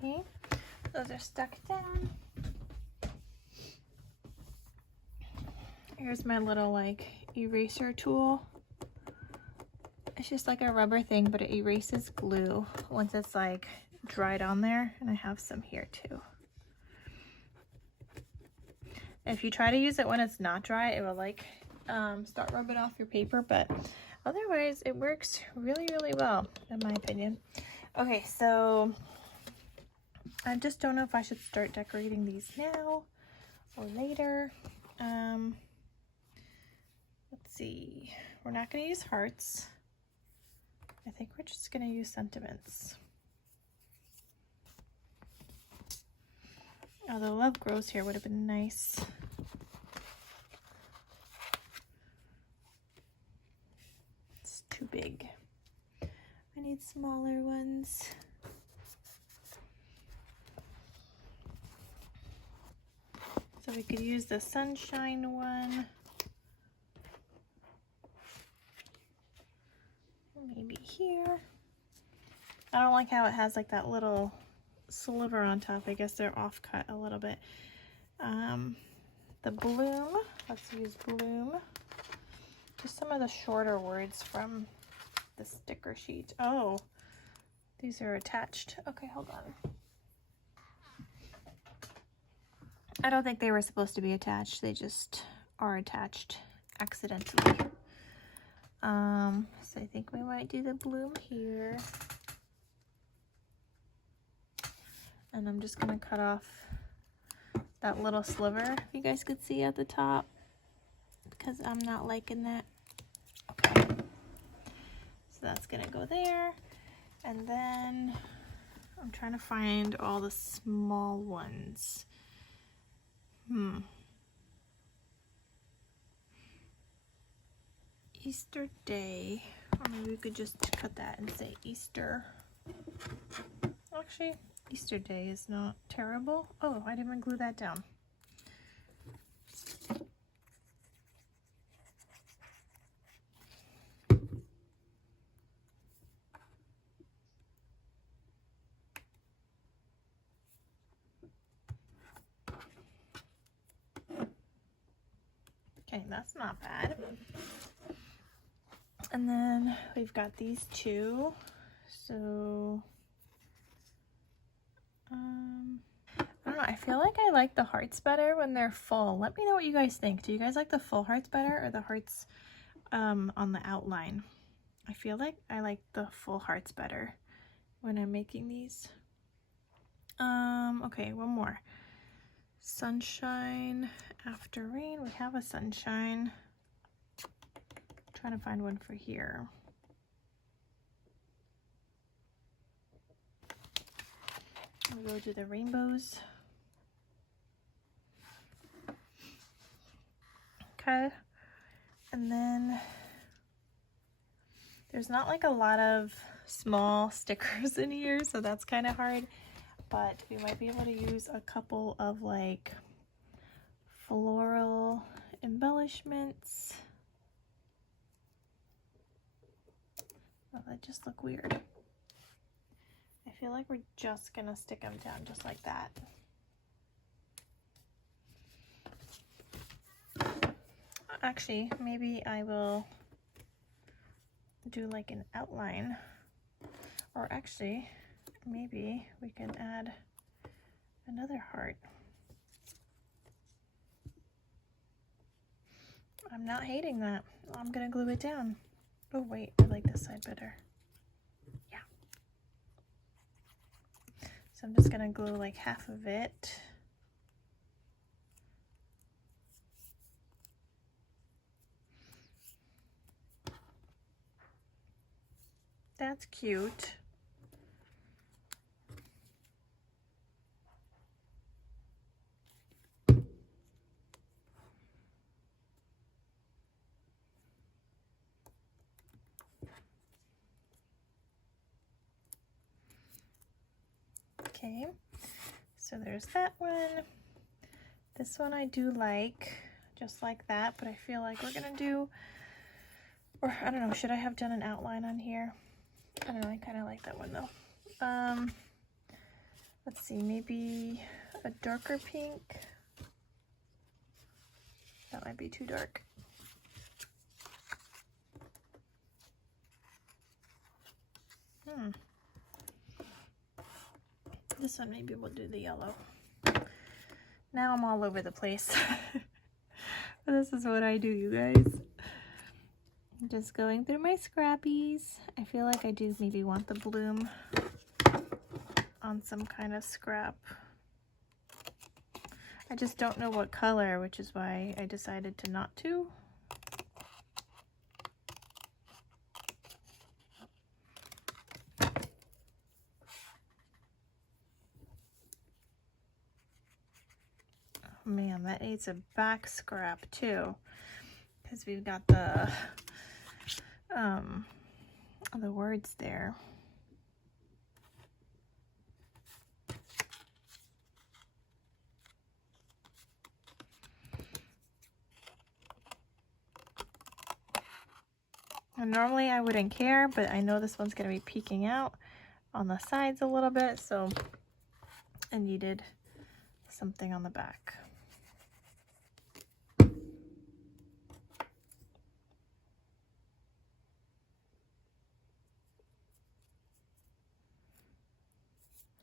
Okay, those are stuck down. Here's my little like eraser tool. It's just like a rubber thing, but it erases glue once it's like dried on there, and I have some here too. If you try to use it when it's not dry, it will like start rubbing off your paper, but otherwise it works really, really well in my opinion. Okay, so I just don't know if I should start decorating these now or later. Let's see, we're not going to use hearts. I think we're just going to use sentiments. Although love grows here would have been nice. It's too big. I need smaller ones. So we could use the sunshine one. Maybe here. I don't like how it has like that little sliver on top. I guess they're off cut a little bit. The bloom, let's use bloom. Just some of the shorter words from the sticker sheet. Oh, these are attached. Okay, hold on. I don't think they were supposed to be attached. They just are attached accidentally. So I think we might do the bloom here. And I'm just gonna cut off that little sliver, if you guys could see at the top, because I'm not liking that. Okay. So that's gonna go there. And then I'm trying to find all the small ones. Easter Day, or maybe we could just cut that and say Easter. Actually, Easter Day is not terrible. Oh, I didn't glue that down. Okay, that's not bad. And then we've got these two. So, I don't know. I feel like I like the hearts better when they're full. Let me know what you guys think. Do you guys like the full hearts better or the hearts on the outline? I feel like I like the full hearts better when I'm making these. Okay, one more. Sunshine after rain. We have a sunshine. I'm trying to find one for here. We'll go do the rainbows. Okay. And then there's not like a lot of small stickers in here, so that's kind of hard. But we might be able to use a couple of like floral embellishments. Oh, that just look weird. I feel like we're just gonna stick them down just like that. Actually, maybe I will do like an outline, or actually maybe we can add another heart. I'm not hating that. I'm gonna glue it down. Oh wait, I like this side better. Yeah. So I'm just gonna glue like half of it. That's cute. Okay, so there's that one. This one I do like, just like that, but I feel like we're gonna do, or I don't know, should I have done an outline on here? I don't know, I kind of like that one though. Let's see, maybe a darker pink. That might be too dark. This one maybe we'll do the yellow. Now I'm all over the place. This is what I do, you guys. I'm just going through my scrappies. I feel like I do maybe want the bloom on some kind of scrap. I just don't know what color, which is why I decided to not to. Man, that needs a back scrap too, because we've got the words there. And normally I wouldn't care, but I know this one's going to be peeking out on the sides a little bit, so I needed something on the back.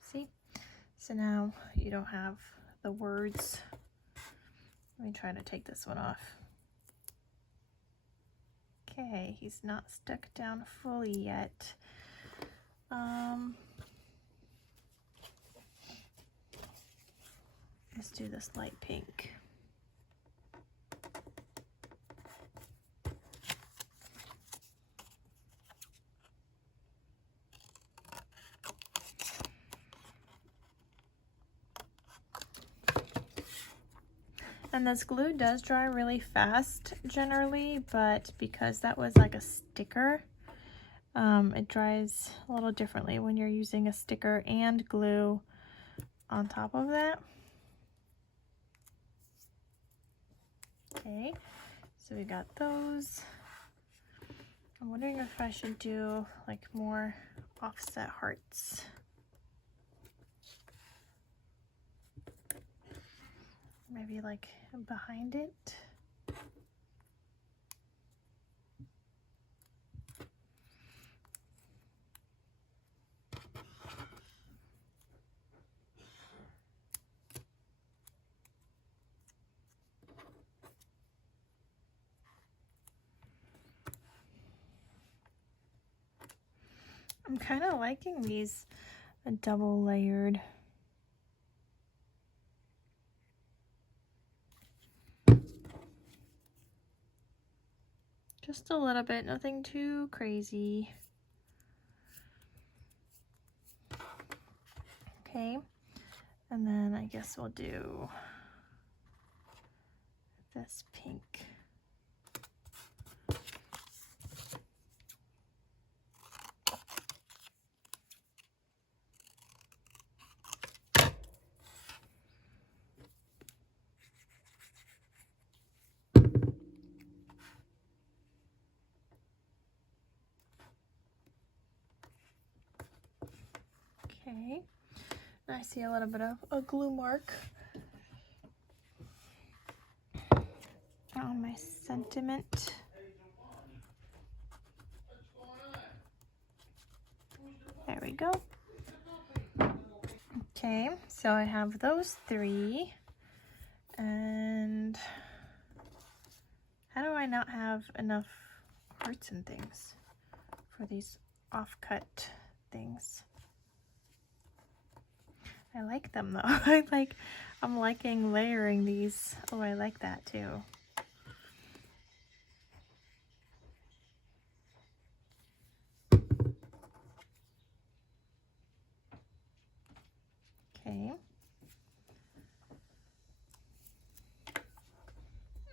See? So now you don't have the words. Let me try to take this one off. Okay, he's not stuck down fully yet. Let's do this light pink. And this glue does dry really fast generally, but because that was like a sticker, it dries a little differently when you're using a sticker and glue on top of that. Okay, so we got those. I'm wondering if I should do like more offset hearts. Maybe like behind it. I'm kind of liking these double layered. Just a little bit, nothing too crazy. Okay, and then I guess we'll do this pink. Okay, I see a little bit of a glue mark on my sentiment. we go. Okay, so I have those 3. And how do I not have enough hearts and things for these off-cut things? I like them though. I'm liking layering these. Oh, I like that too. Okay.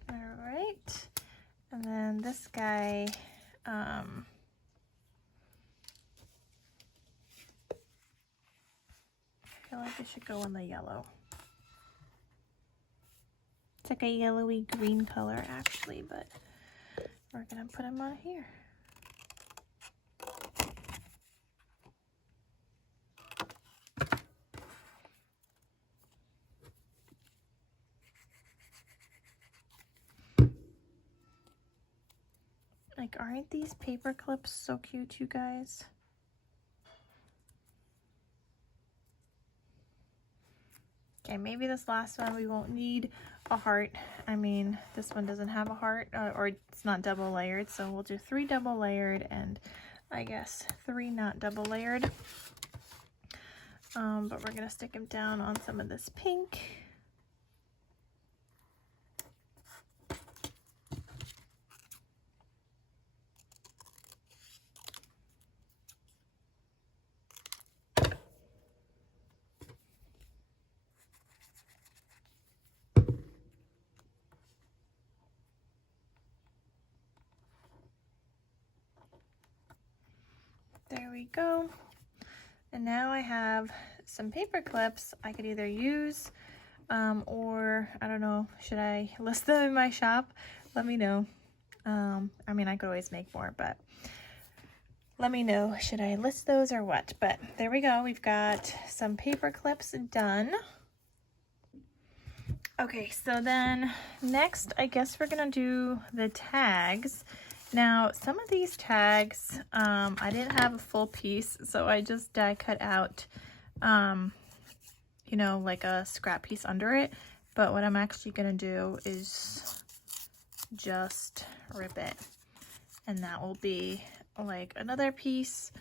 All right. And then this guy, I feel like it should go in the yellow. It's like a yellowy green color actually, but we're gonna put him on here. Like, aren't these paper clips so cute, you guys? Okay, maybe this last one we won't need a heart. I mean, this one doesn't have a heart, or it's not double layered, so we'll do 3 double layered and I guess 3 not double layered. But we're gonna stick them down on some of this pink. There we go. And now I have some paper clips I could either use or I don't know, should I list them in my shop? Let me know. I mean, I could always make more, but let me know, should I list those or what? But there we go, we've got some paper clips done. Okay, so then next I guess we're gonna do the tags. Now some of these tags I didn't have a full piece, so I just die cut out you know, like a scrap piece under it. But what I'm actually gonna do is just rip it, and that will be like another piece.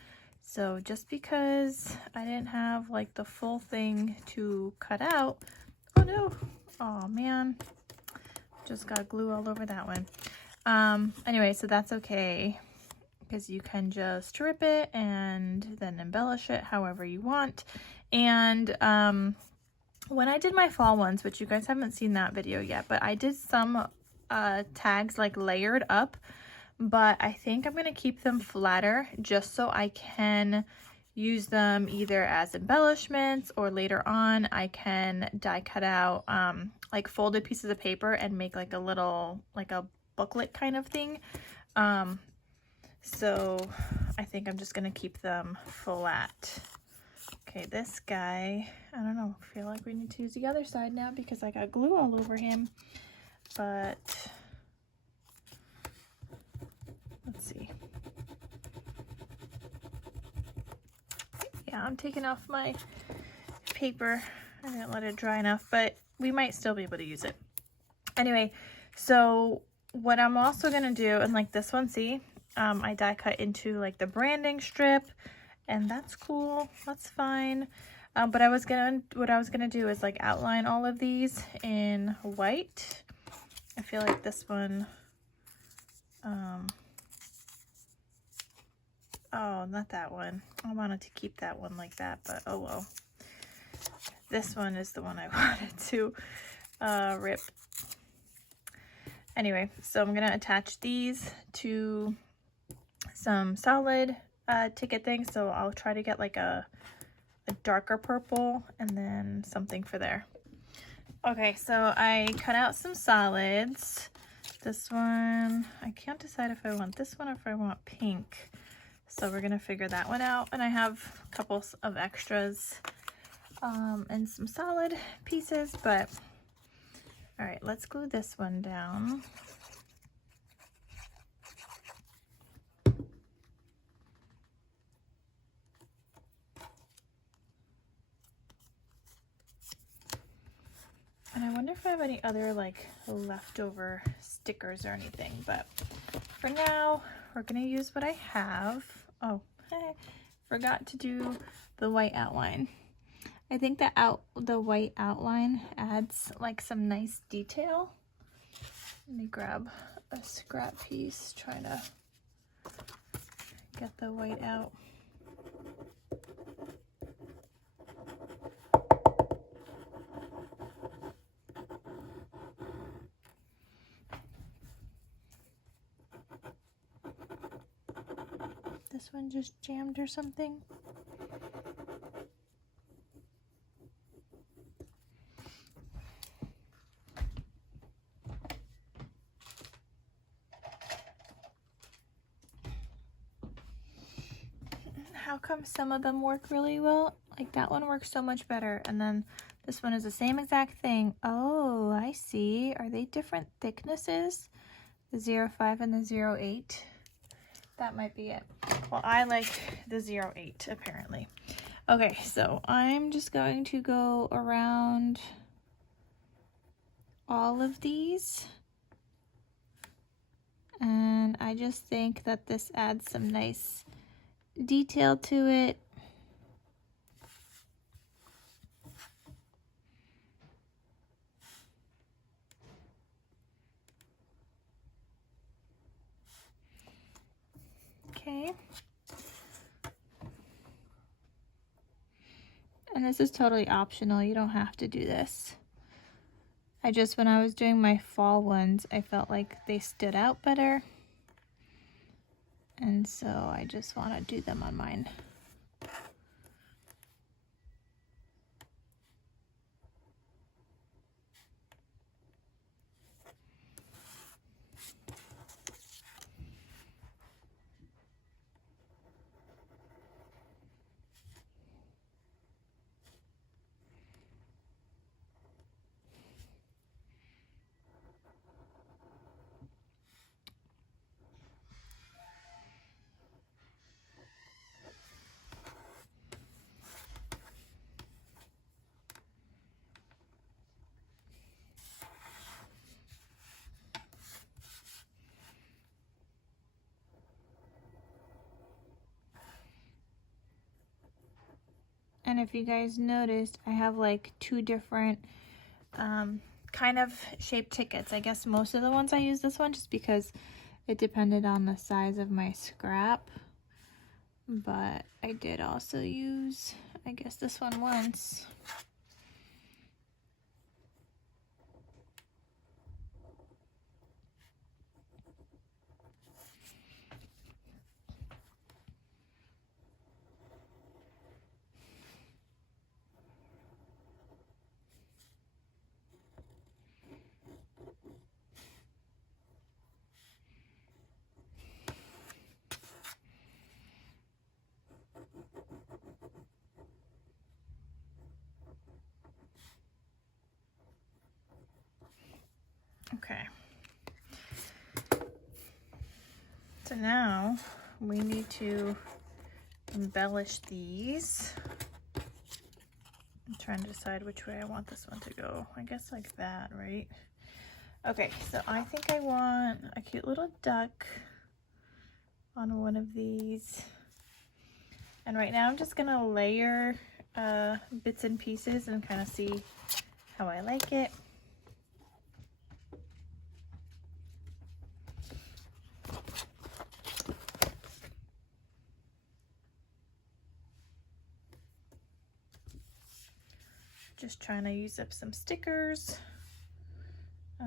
So just because I didn't have like the full thing to cut out, oh no, oh man, just got glue all over that one. Anyway, so that's okay, because you can just rip it and then embellish it however you want. And when I did my fall ones, which you guys haven't seen that video yet, but I did some tags like layered up, but I think I'm gonna keep them flatter just so I can use them either as embellishments, or later on I can die cut out like folded pieces of paper and make like a little, like a booklet kind of thing. So I think I'm just gonna keep them flat. Okay, this guy, I don't know, I feel like we need to use the other side now because I got glue all over him, but let's see. Yeah, I'm taking off my paper. I didn't let it dry enough, but we might still be able to use it. Anyway, so what I'm also gonna do, and like this one, see, I die cut into like the branding strip, and that's cool, that's fine. But what I was gonna do is like outline all of these in white. I feel like this one, oh, not that one. I wanted to keep that one like that, but oh well. This one is the one I wanted to rip. Anyway, so I'm gonna attach these to some solid ticket things. So I'll try to get like a darker purple and then something for there. Okay, so I cut out some solids. This one, I can't decide if I want this one or if I want pink. So we're gonna figure that one out. And I have a couple of extras and some solid pieces, but all right, let's glue this one down. wonder if I have any other like leftover stickers or anything, but for now we're gonna use what I have. Oh, forgot to do the white outline. I think that the white outline adds like some nice detail. Let me grab a scrap piece, trying to get the white out. This one just jammed or something. How come some of them work really well? Like that one works so much better, and then this one is the same exact thing. Oh, I see. Are they different thicknesses? The 0.5 and the 0.8? That might be it. Well, I like the 0.8 apparently. Okay, so I'm just going to go around all of these. And I just think that this adds some nice detail to it. Okay. And this is totally optional. You don't have to do this. I just, when I was doing my fall ones, I felt like they stood out better. And so I just want to do them on mine. And if you guys noticed, I have like two different kind of shaped tickets. I guess most of the ones I use this one just because it depended on the size of my scrap. But I did also use, I guess, this one once. Okay. So now we need to embellish these. I'm trying to decide which way I want this one to go. I guess like that, right? Okay, so I think I want a cute little duck on one of these. And right now I'm just gonna layer bits and pieces and kind of see how I like it. Just trying to use up some stickers. I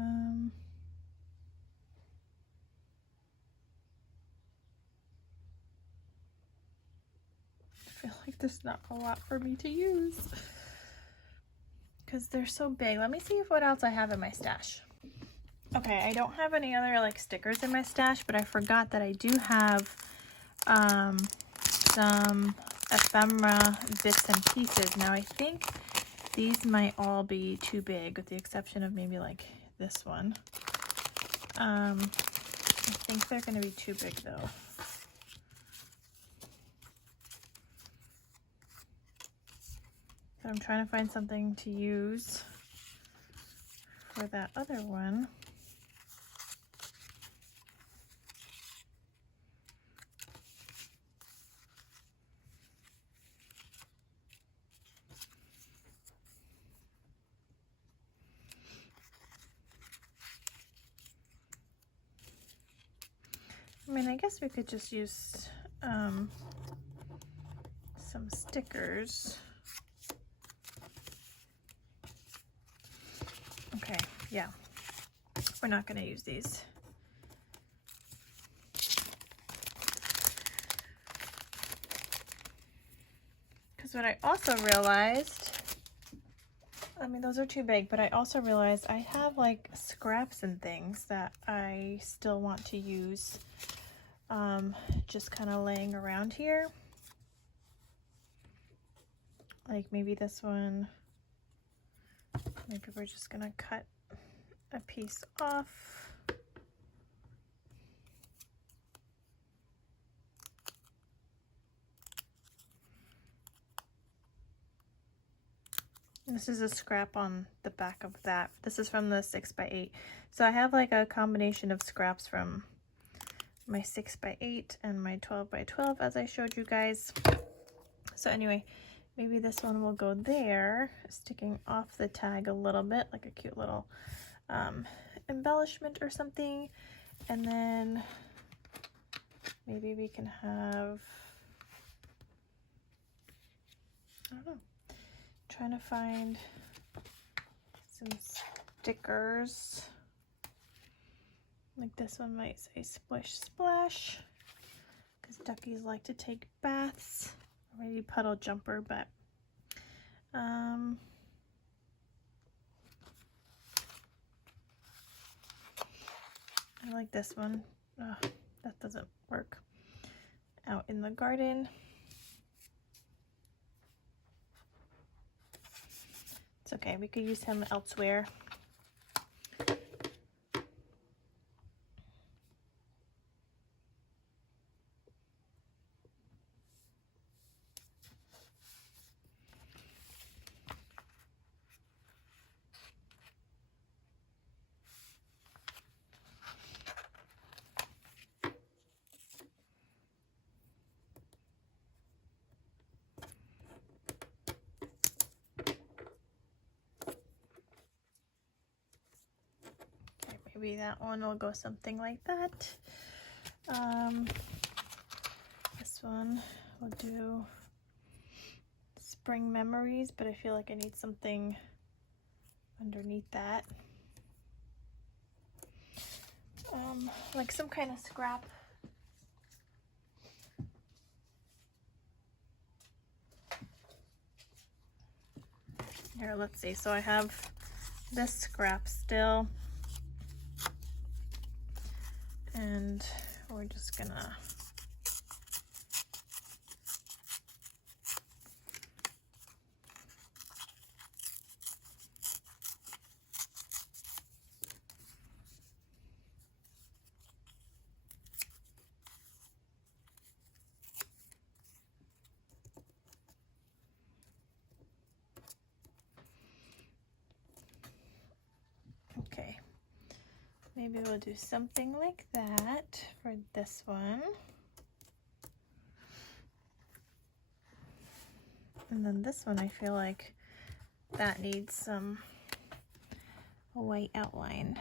feel like there's not a lot for me to use because they're so big. Let me see what else I have in my stash. Okay, I don't have any other like stickers in my stash, but I forgot that I do have some ephemera bits and pieces. Now I think these might all be too big with the exception of maybe like this one. I think they're going to be too big though. So I'm trying to find something to use. for that other one. I mean, I guess we could just use some stickers. Okay, yeah, we're not going to use these. Because what I also realized, I mean, those are too big, but I also realized I have like scraps and things that I still want to use, just kind of laying around here. Like maybe this one, maybe we're just gonna cut a piece off. This is a scrap on the back of that. This is from the 6x8. So I have like a combination of scraps from my 6x8 and my 12x12 as I showed you guys. So anyway, maybe this one will go there, sticking off the tag a little bit, like a cute little embellishment or something. And then maybe we can have, I don't know, trying to find some stickers. Like this one might say splish splash, because duckies like to take baths. Or maybe puddle jumper, but I like this one. That doesn't work. Out in the garden. It's okay, we could use him elsewhere. Maybe that one will go something like that. This one will do spring memories, but I feel like I need something underneath that. Like some kind of scrap. Here, let's see. So I have this scrap still. And we're just gonna okay. Maybe we'll do something like that for this one. And then this one, I feel like that needs a white outline.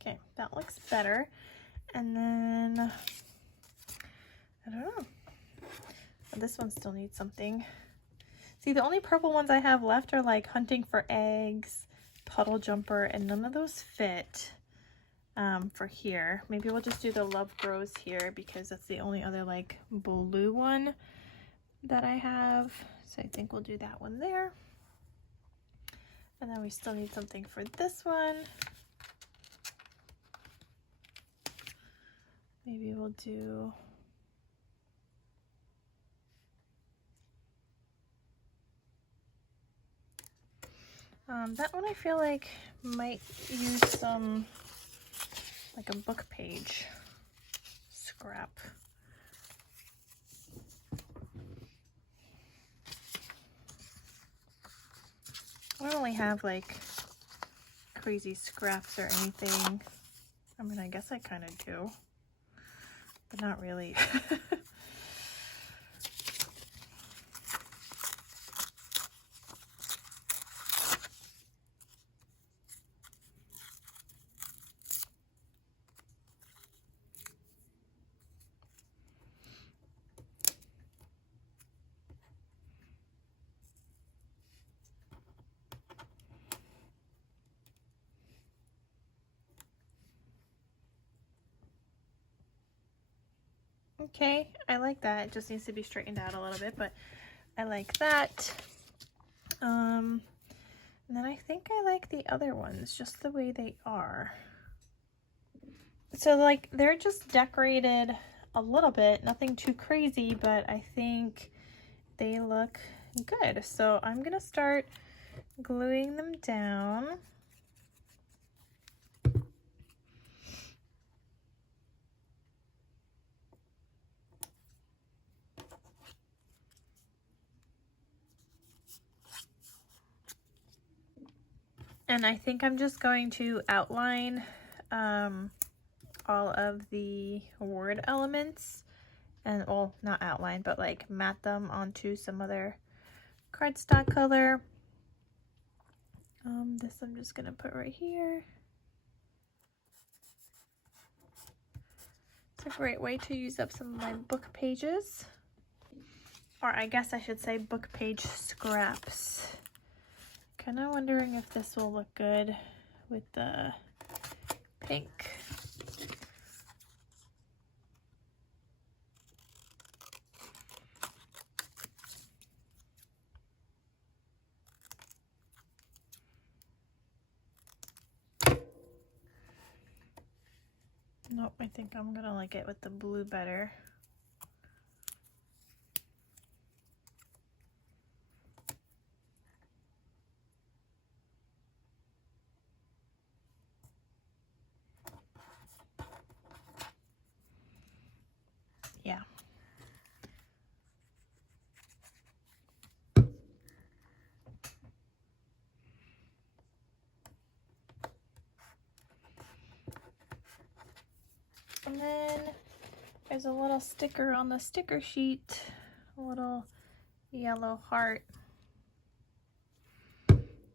Okay, that looks better. And then, I don't know, this one still needs something. See, the only purple ones I have left are like hunting for eggs, puddle jumper, and none of those fit for here. Maybe we'll just do the love grows here because that's the only other like blue one that I have. So I think we'll do that one there. And then we still need something for this one. maybe we'll do that one. I feel like might use some, like a book page scrap. I don't really have like crazy scraps or anything. I mean, I guess I kind of do, but not really. Okay, I like that. It just needs to be straightened out a little bit, but I like that. And then I think I like the other ones just the way they are. So like they're just decorated a little bit, nothing too crazy, but I think they look good. So I'm gonna start gluing them down. And I think I'm just going to outline all of the word elements, and well, not outline, but like mat them onto some other cardstock color. This I'm just gonna put right here. It's a great way to use up some of my book pages, or I guess I should say book page scraps. Kind of wondering if this will look good with the pink. Nope, I think I'm gonna like it with the blue better. Yeah. And then there's a little sticker on the sticker sheet, a little yellow heart.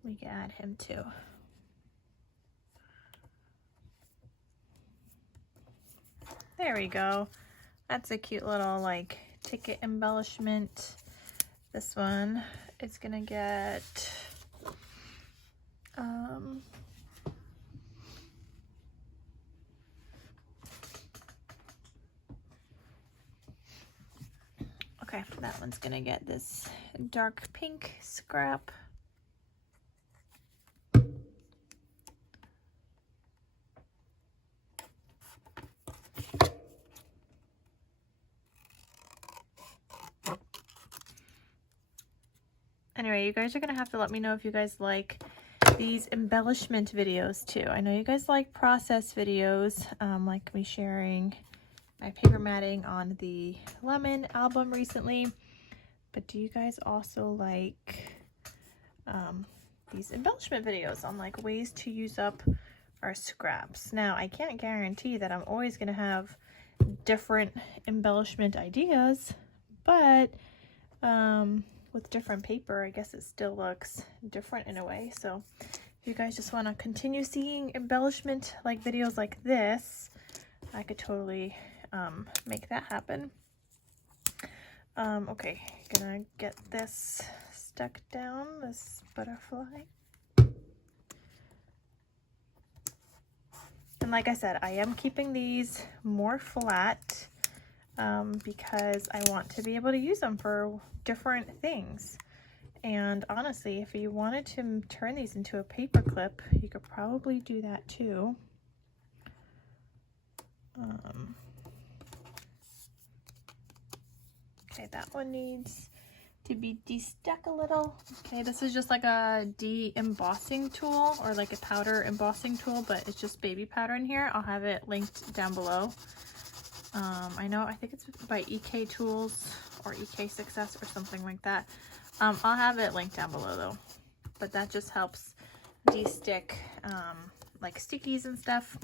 We can add him too. There we go. That's a cute little like ticket embellishment. This one is gonna get okay, that one's gonna get this dark pink scrap. Anyway, you guys are gonna have to let me know if you guys like these embellishment videos too. I know you guys like process videos, like me sharing my paper matting on the lemon album recently, but do you guys also like these embellishment videos on like ways to use up our scraps? Now, I can't guarantee that I'm always gonna have different embellishment ideas, but with different paper, I guess it still looks different in a way. So if you guys just want to continue seeing embellishment like videos like this, I could totally make that happen. Okay, gonna get this stuck down, this butterfly. And like I said, I am keeping these more flat because I want to be able to use them for different things. And honestly, if you wanted to turn these into a paper clip, you could probably do that too. Okay, that one needs to be de-stuck a little. Okay, this is just like a de-embossing tool, or like a powder embossing tool, but it's just baby powder in here. I'll have it linked down below. I think it's by EK Tools or EK Success or something like that. I'll have it linked down below though, but that just helps de-stick like stickies and stuff.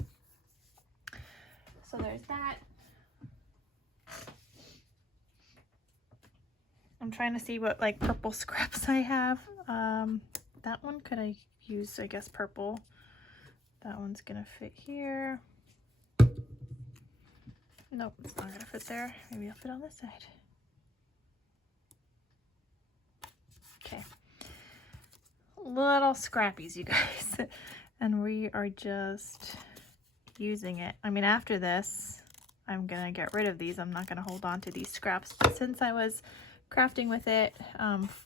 So there's that. I'm trying to see what like purple scraps I have. That one could I use, I guess, purple. That one's gonna fit here. Nope, it's not gonna fit there. Maybe I'll fit on this side. Okay. Little scrappies, you guys. And we are just using it. I mean, after this, I'm gonna get rid of these. I'm not gonna hold on to these scraps. But since I was crafting with it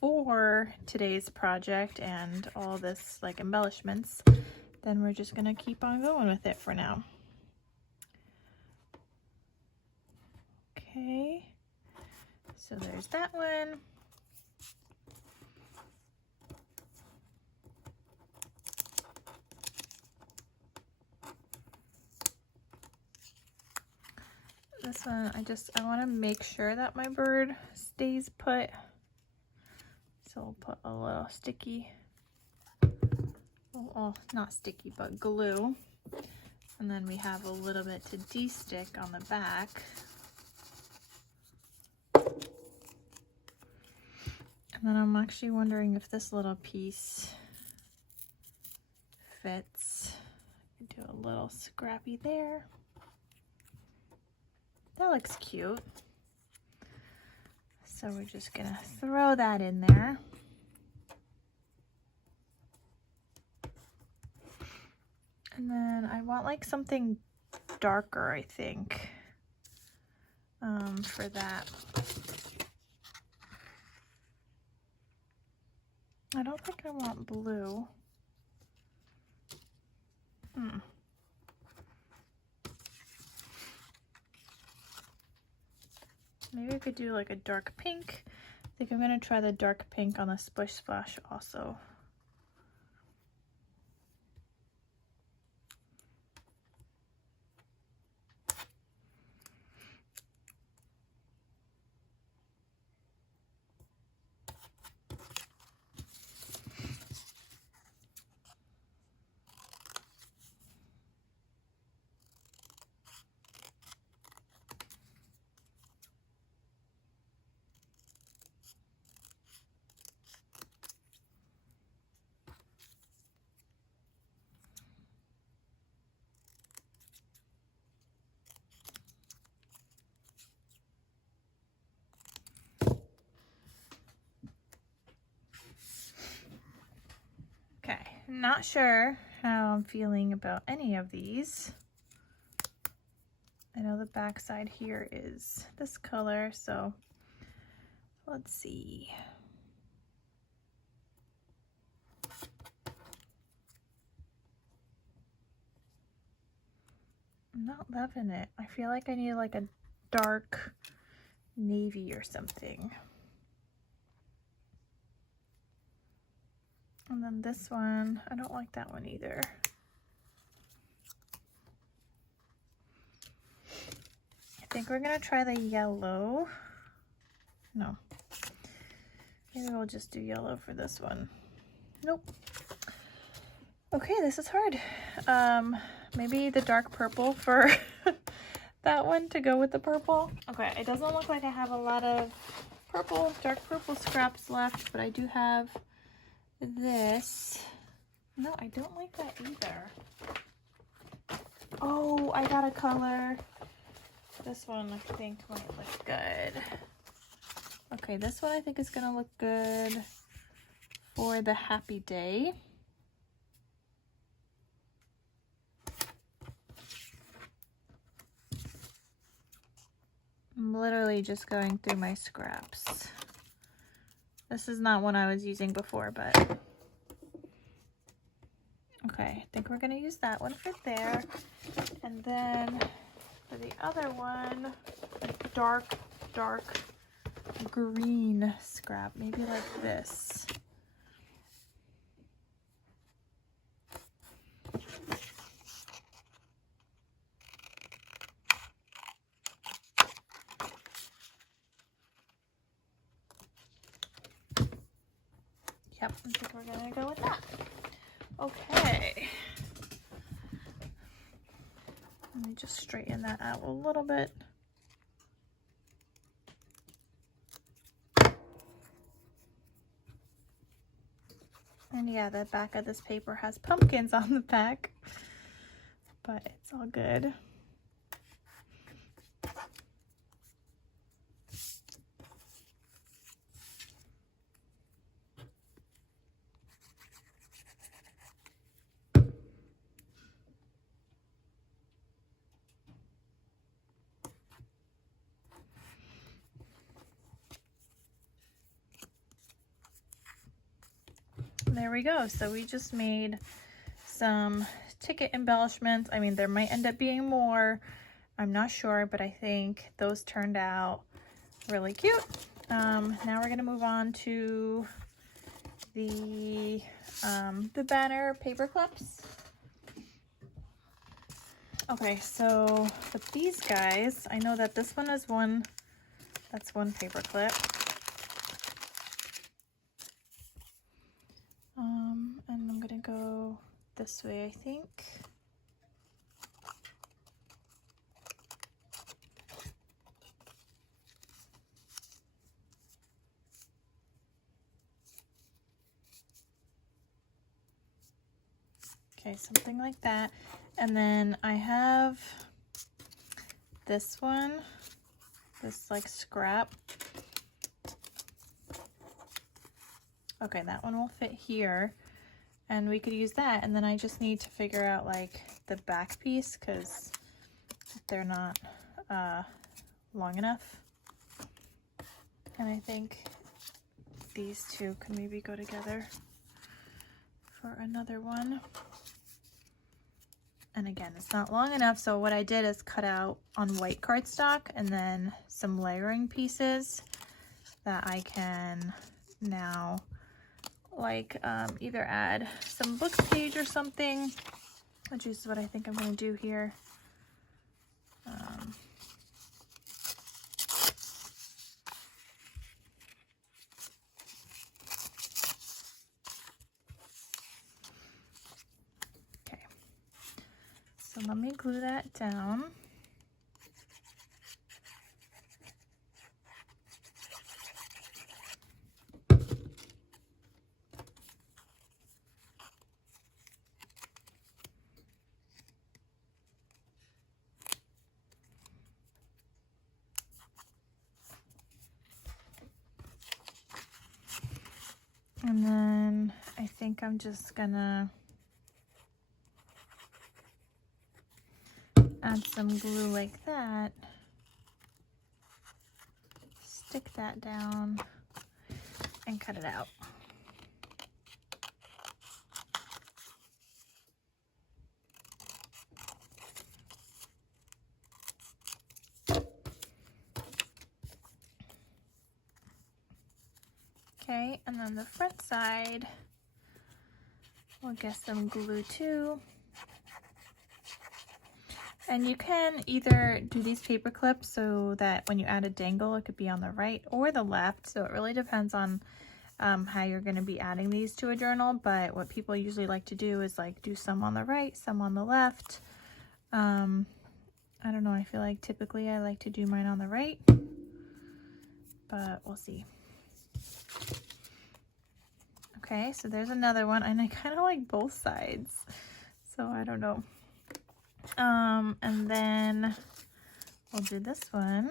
for today's project and all this like embellishments, then we're just gonna keep on going with it for now. Okay, so there's that one. This one, I want to make sure that my bird stays put. So we'll put a little sticky, oh, not sticky, but glue. And then we have a little bit to de-stick on the back. And then I'm actually wondering if this little piece fits. Do a little scrappy there. That looks cute. So we're just gonna throw that in there. And then I want like something darker, I think, for that. I don't think I want blue. Maybe I could do like a dark pink. I think I'm gonna try the dark pink on the Splish Splash also. Not sure how I'm feeling about any of these. I know the back side here is this color, so let's see. I'm not loving it. I feel like I need like a dark navy or something. And then this one, I don't like that one either. I think we're gonna try the yellow. No. Maybe we'll just do yellow for this one. Nope. Okay, this is hard. Maybe the dark purple for that one to go with the purple. Okay, it doesn't look like I have a lot of purple, dark purple scraps left, but I do have this. No, I don't like that either. Oh, I got a color. This one I think might look good. Okay, this one I think is gonna look good for the happy day. I'm literally just going through my scraps. This is not one I was using before, but okay, I think we're gonna use that one for there. And then for the other one, a dark green scrap, maybe like this. Yep, I think we're gonna go with that. Okay. Let me just straighten that out a little bit. And yeah, the back of this paper has pumpkins on the back, but it's all good. There we go. So we just made some ticket embellishments. I mean, there might end up being more. I'm not sure, but I think those turned out really cute. Now we're going to move on to the banner paper clips. Okay, so with these guys, I know that this one is one, that's one paper clip. And I'm gonna go this way, I think. Okay, something like that. And then I have this one, this like scrap. Okay, that one will fit here. And we could use that, and then I just need to figure out like the back piece because they're not long enough. And I think these two can maybe go together for another one. And again, it's not long enough, so what I did is cut out on white cardstock and then some layering pieces that I can now like either add some book page or something, which is what I think I'm going to do here. Okay, so let me glue that down. And then I think I'm just gonna add some glue like that, stick that down, and cut it out. Okay, and then the front side, we'll get some glue too. And you can either do these paper clips so that when you add a dangle, it could be on the right or the left. So it really depends on how you're going to be adding these to a journal. But what people usually like to do is like do some on the right, some on the left. I don't know, I feel like typically I like to do mine on the right, but we'll see. Okay, so there's another one, and I kind of like both sides, so I don't know. And then we'll do this one.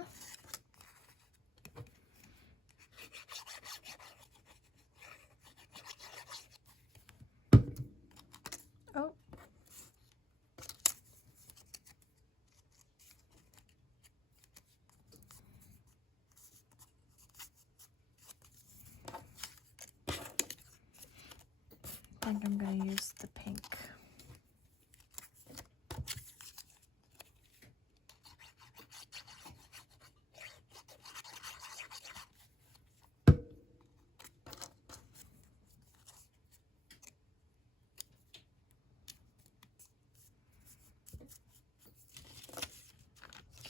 Oh. I think I'm going to use the pink.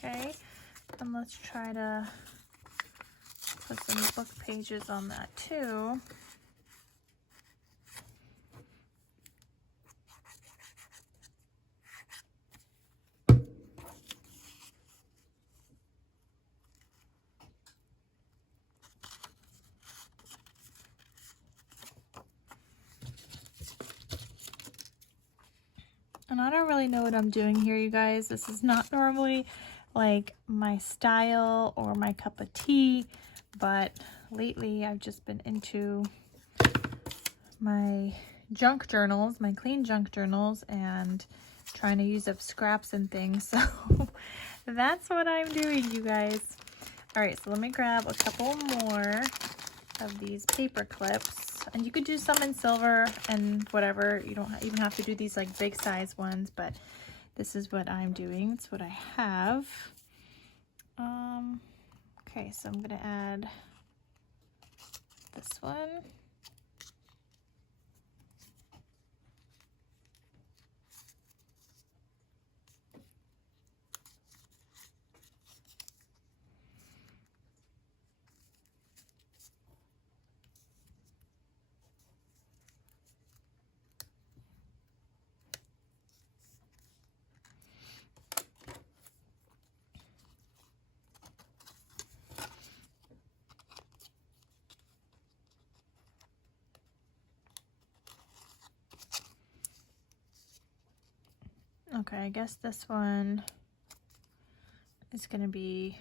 Okay, and let's try to put some book pages on that too. And I don't really know what I'm doing here, you guys. This is not normally like my style or my cup of tea, but lately I've just been into my junk journals, my clean junk journals, and trying to use up scraps and things. So that's what I'm doing, you guys. All right, so let me grab a couple more of these paper clips. And you could do some in silver and whatever. You don't even have to do these like big size ones, but this is what I'm doing. It's what I have. Okay, so I'm gonna add this one. Okay, I guess this one is going to be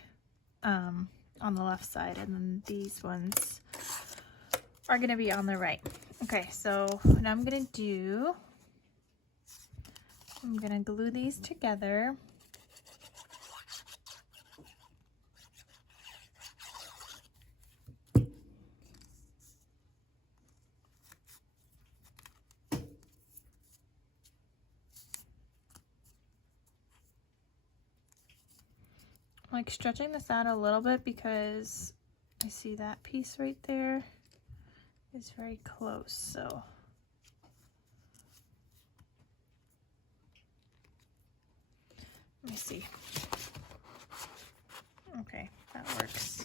on the left side, and then these ones are going to be on the right. Okay, so what I'm going to do, I'm going to glue these together. Like stretching this out a little bit because I see that piece right there is very close, so let me see. Okay, that works.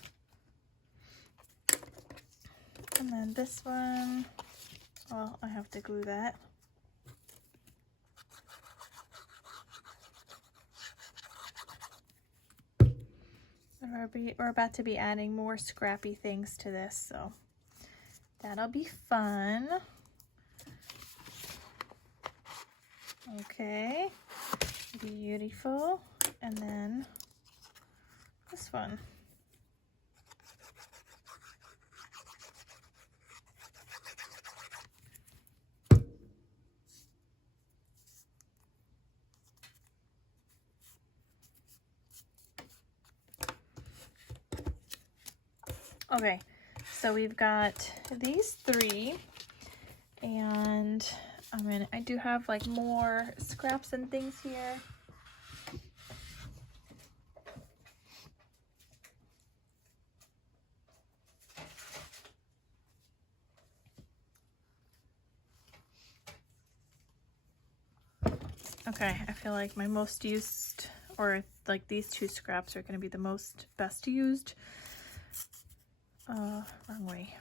And then this one, well, I have to glue that. We're about to be adding more scrappy things to this, so that'll be fun. Okay, beautiful. And then this one. Okay, so we've got these three, and I do have like more scraps and things here. Okay, I feel like my most used, or like these two scraps are going to be the best used. Wrong way.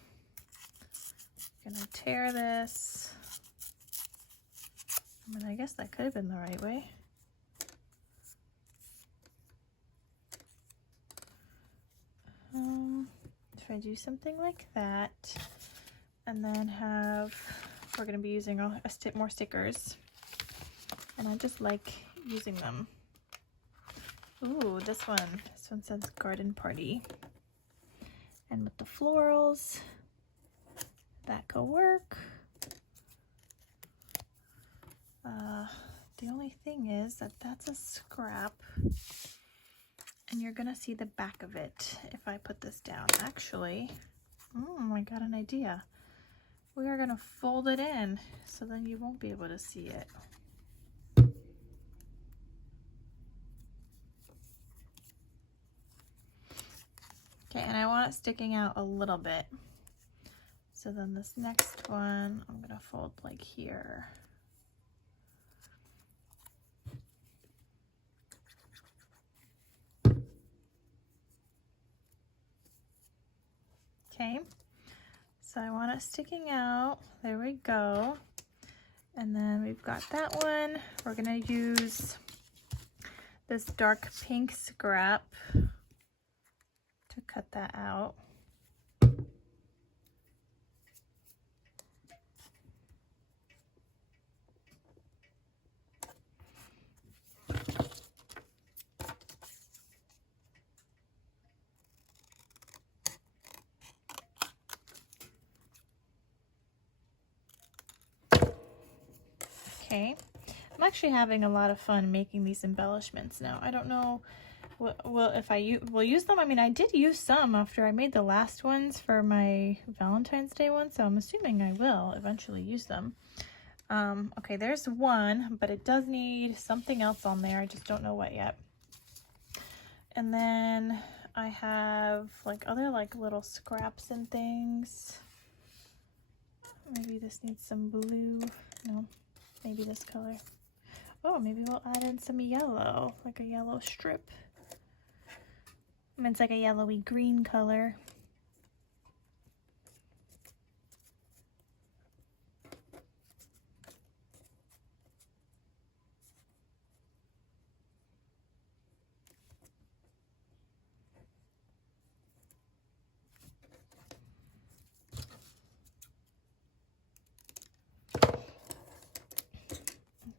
Gonna tear this. I mean, I guess that could have been the right way. If I do something like that, and then we're gonna be using more stickers, and I just like using them. Ooh, this one says garden party. And with the florals, that could work. The only thing is that that's a scrap, and you're gonna see the back of it if I put this down. Actually, I got an idea. We are gonna fold it in, so then you won't be able to see it. Okay, and I want it sticking out a little bit. So then this next one, I'm gonna fold like here. Okay, so I want it sticking out. There we go. And then we've got that one. We're gonna use this dark pink scrap to cut that out. Okay, I'm actually having a lot of fun making these embellishments now. I don't know if I will use them. I mean, I did use some after I made the last ones for my Valentine's Day one, so I'm assuming I will eventually use them. Okay, there's one, but it does need something else on there. I just don't know what yet. And then I have like other like little scraps and things. Maybe this needs some blue. No, maybe this color. Oh, maybe we'll add in some yellow, like a yellow strip. I mean, it's like a yellowy green color.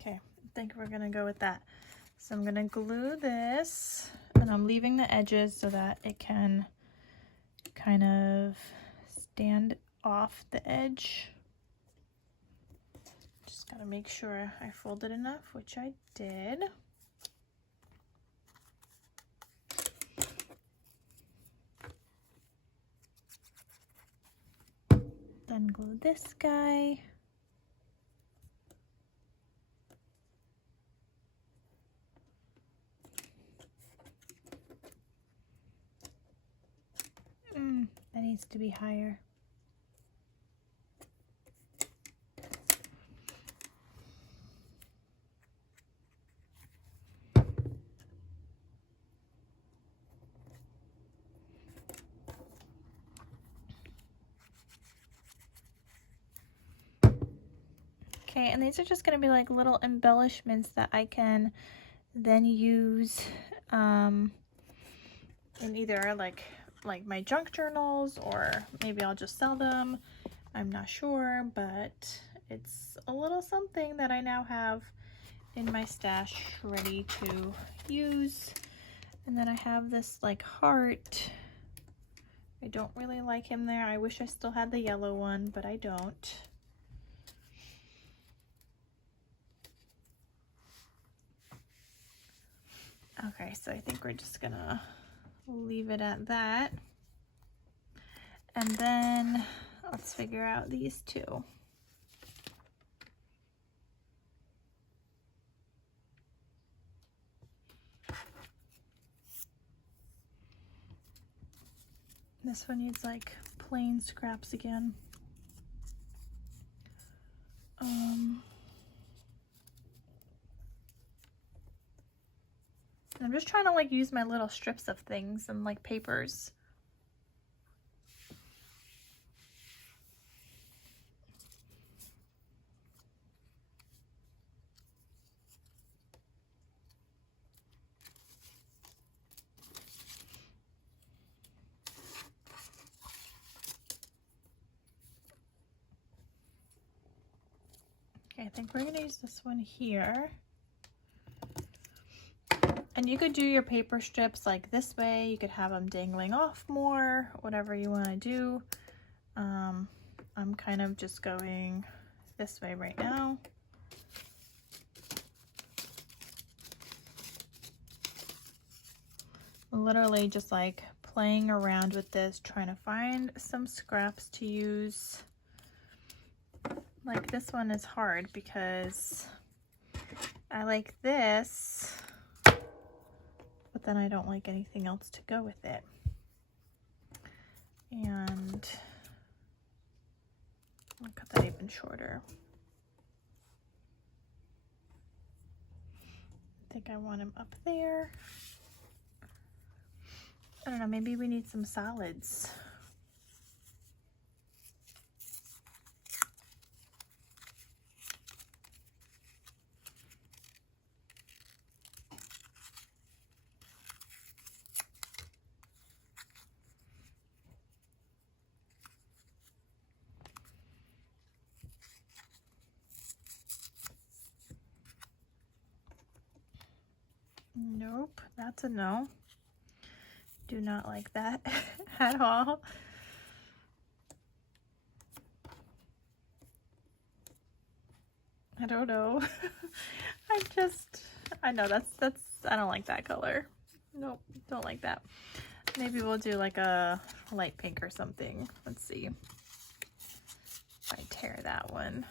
Okay, I think we're gonna go with that. So I'm gonna glue this, and I'm leaving the edges so that it can kind of stand off the edge. Just gotta make sure I folded enough, which I did. Then glue this guy. That needs to be higher. Okay, and these are just going to be like little embellishments that I can then use in either like my junk journals, or maybe I'll just sell them. I'm not sure, but it's a little something that I now have in my stash ready to use. And then I have this like heart. I don't really like him there. I wish I still had the yellow one, but I don't. Okay, so I think we're just gonna leave it at that. And then let's figure out these two. This one needs like plain scraps again. I'm just trying to like use my little strips of things and like papers. Okay, I think we're gonna use this one here. And you could do your paper strips like this way. You could have them dangling off more, whatever you want to do. I'm kind of just going this way right now. Literally just like playing around with this, trying to find some scraps to use. Like this one is hard because I like this, but then I don't like anything else to go with it. And I'll cut that even shorter. I think I want him up there. I don't know, maybe we need some solids. Nope, that's a no. Do not like that at all. I don't know. I know that's, I don't like that color. Nope, don't like that. Maybe we'll do like a light pink or something. Let's see. If I tear that one.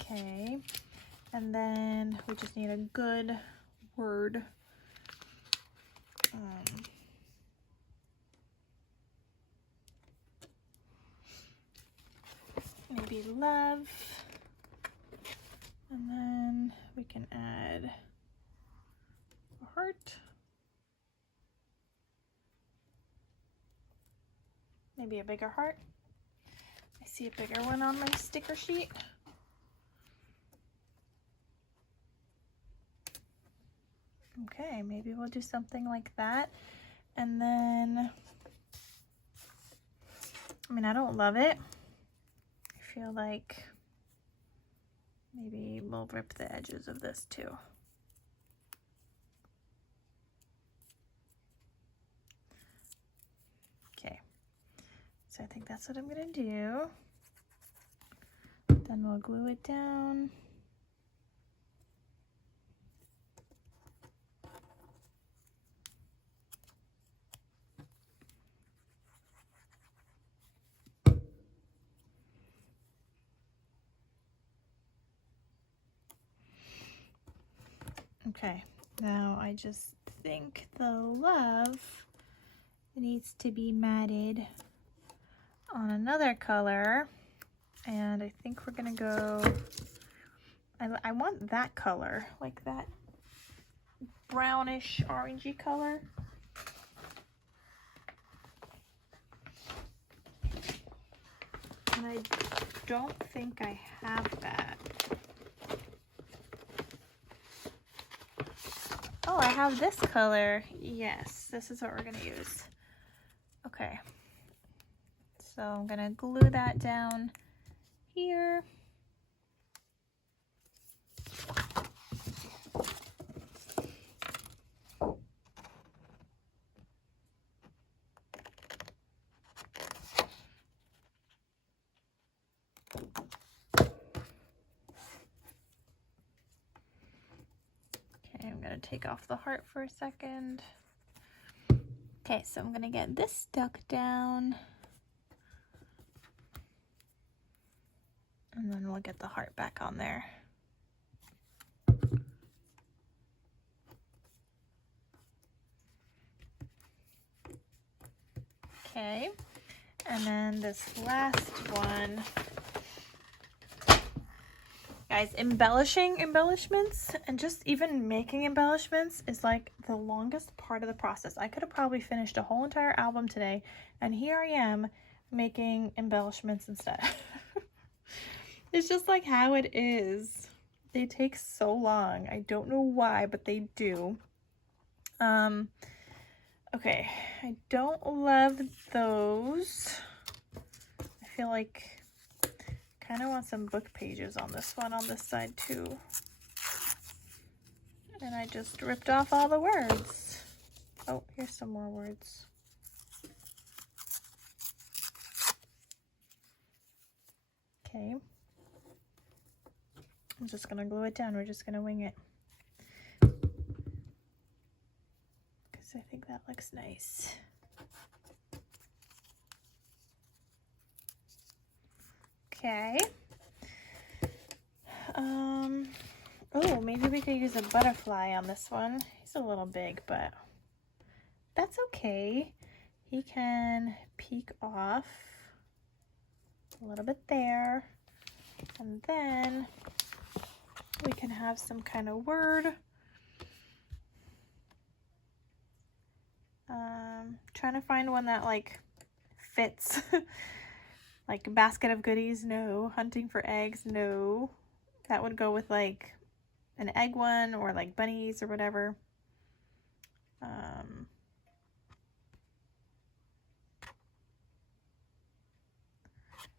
Okay, and then we just need a good word. Maybe love, and then we can add a heart. Maybe a bigger heart. I see a bigger one on my sticker sheet. Okay, maybe we'll do something like that. And then, I mean, I don't love it. I feel like maybe we'll rip the edges of this too. Okay, so I think that's what I'm gonna do. Then we'll glue it down. Okay, now I just think the love needs to be matted on another color, and I think we're gonna go, I want that color, like that brownish orangey color. And I don't think I have that. Oh, I have this color. Yes, this is what we're gonna use. Okay, so I'm gonna glue that down here. I'm gonna take off the heart for a second. Okay, so I'm gonna get this stuck down. And then we'll get the heart back on there. Okay, and then this last one. Guys, embellishments and just even making embellishments is like the longest part of the process. I could have probably finished a whole entire album today, and here I am making embellishments instead. It's just like how it is. They take so long. I don't know why, but they do. Okay, I don't love those. I feel like kind of want some book pages on this one on this side too. And I just ripped off all the words. Oh, here's some more words. Okay. I'm just gonna glue it down. We're just gonna wing it. Because I think that looks nice. Okay. Oh, maybe we could use a butterfly on this one. He's a little big, but that's okay. He can peek off a little bit there. And then we can have some kind of word. Trying to find one that like fits. Like basket of goodies, no. Hunting for eggs, no. That would go with like an egg one or like bunnies or whatever.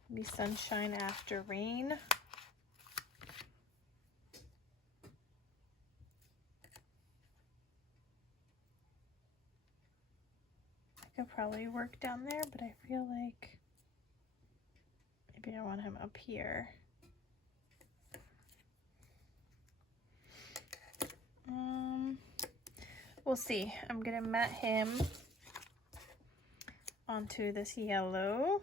Maybe sunshine after rain. I could probably work down there, but I feel like maybe I want him up here. We'll see. I'm gonna mat him onto this yellow.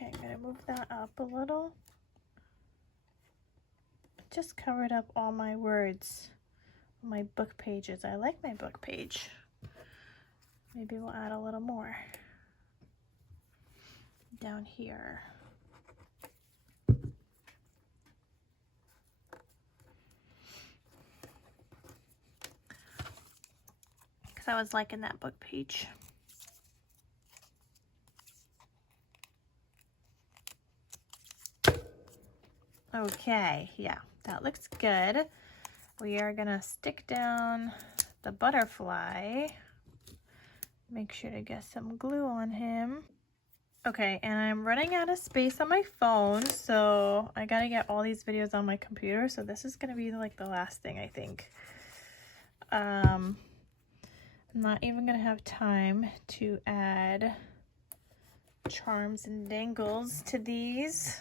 Okay, I'm gonna move that up a little. Just covered up all my words, my book pages. I like my book page. Maybe we'll add a little more down here. Because I was liking that book page. Okay, yeah, that looks good. We are gonna stick down the butterfly. Make sure to get some glue on him. Okay, and I'm running out of space on my phone, so I gotta get all these videos on my computer, so this is gonna be like the last thing, I think. I'm not even gonna have time to add charms and dangles to these.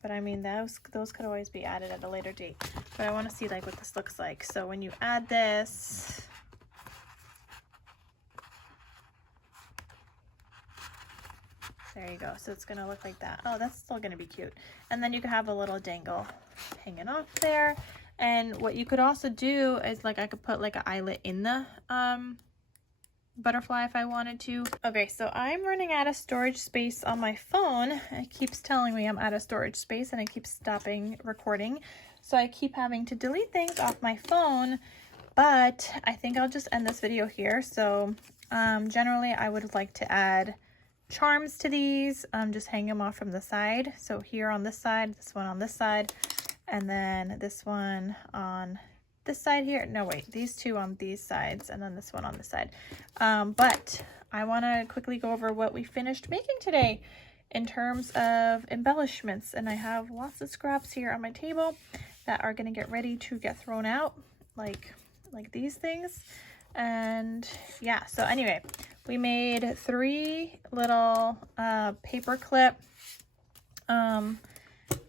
But I mean, those could always be added at a later date. But I want to see like what this looks like. So when you add this, there you go. So it's going to look like that. Oh, that's still going to be cute. And then you can have a little dangle hanging off there. And what you could also do is like I could put like an eyelet in the butterfly if I wanted to. Okay, so I'm running out of storage space on my phone. It keeps telling me I'm out of storage space and it keeps stopping recording. So I keep having to delete things off my phone, but I think I'll just end this video here. So generally I would like to add charms to these, just hang them off from the side. So here on this side, this one on this side, and then this one on this side here. No, wait, these two on these sides, and then this one on this side. But I want to quickly go over what we finished making today in terms of embellishments. And I have lots of scraps here on my table that are going to get ready to get thrown out, like these things. And yeah, so anyway, we made 3 little paper clip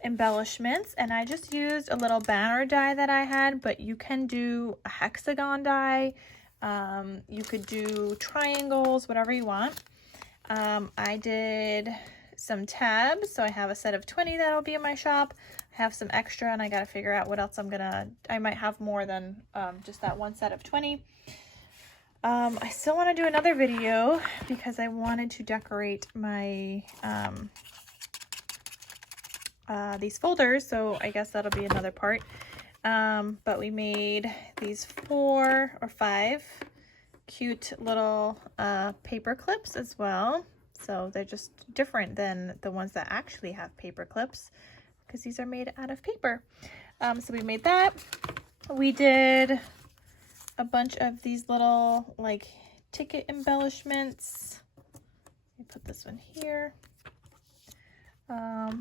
embellishments, and I just used a little banner die that I had, but you can do a hexagon die, you could do triangles, whatever you want. I did some tabs, so I have a set of 20 that'll be in my shop. I have some extra, and I gotta figure out what else I might have more than just that one set of 20. I still want to do another video because I wanted to decorate my these folders, so I guess that'll be another part. But we made these 4 or 5 cute little paper clips as well. So they're just different than the ones that actually have paper clips because these are made out of paper. So we made that. We did a bunch of these little like ticket embellishments. Let me put this one here.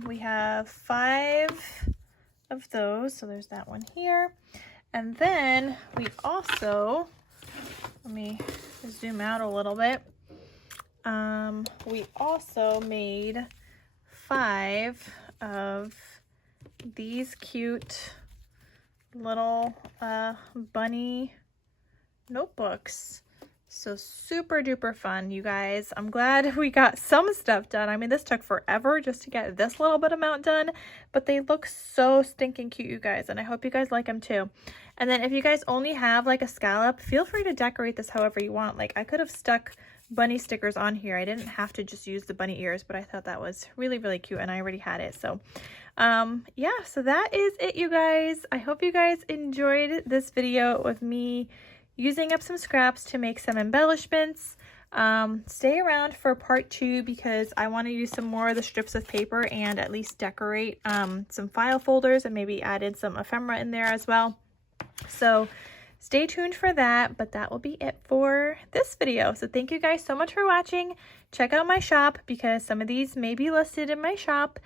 We have 5 of those, so there's that one here. And then we also, let me zoom out a little bit. We also made 5 of these cute little bunny notebooks. So super duper fun, you guys. I'm glad we got some stuff done. I mean, this took forever just to get this little bit amount done, but they look so stinking cute, you guys, and I hope you guys like them too. And then if you guys only have like a scallop, feel free to decorate this however you want. Like I could have stuck bunny stickers on here. I didn't have to just use the bunny ears, but I thought that was really, really cute, and I already had it. So yeah, so that is it, you guys. I hope you guys enjoyed this video with me using up some scraps to make some embellishments. Stay around for part 2 because I want to use some more of the strips of paper and at least decorate some file folders and maybe add in some ephemera in there as well. So stay tuned for that, but that will be it for this video. So thank you guys so much for watching. Check out my shop because some of these may be listed in my shop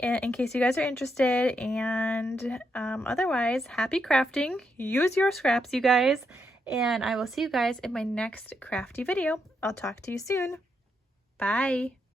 in case you guys are interested. And otherwise, happy crafting. Use your scraps, you guys. And I will see you guys in my next crafty video. I'll talk to you soon. Bye.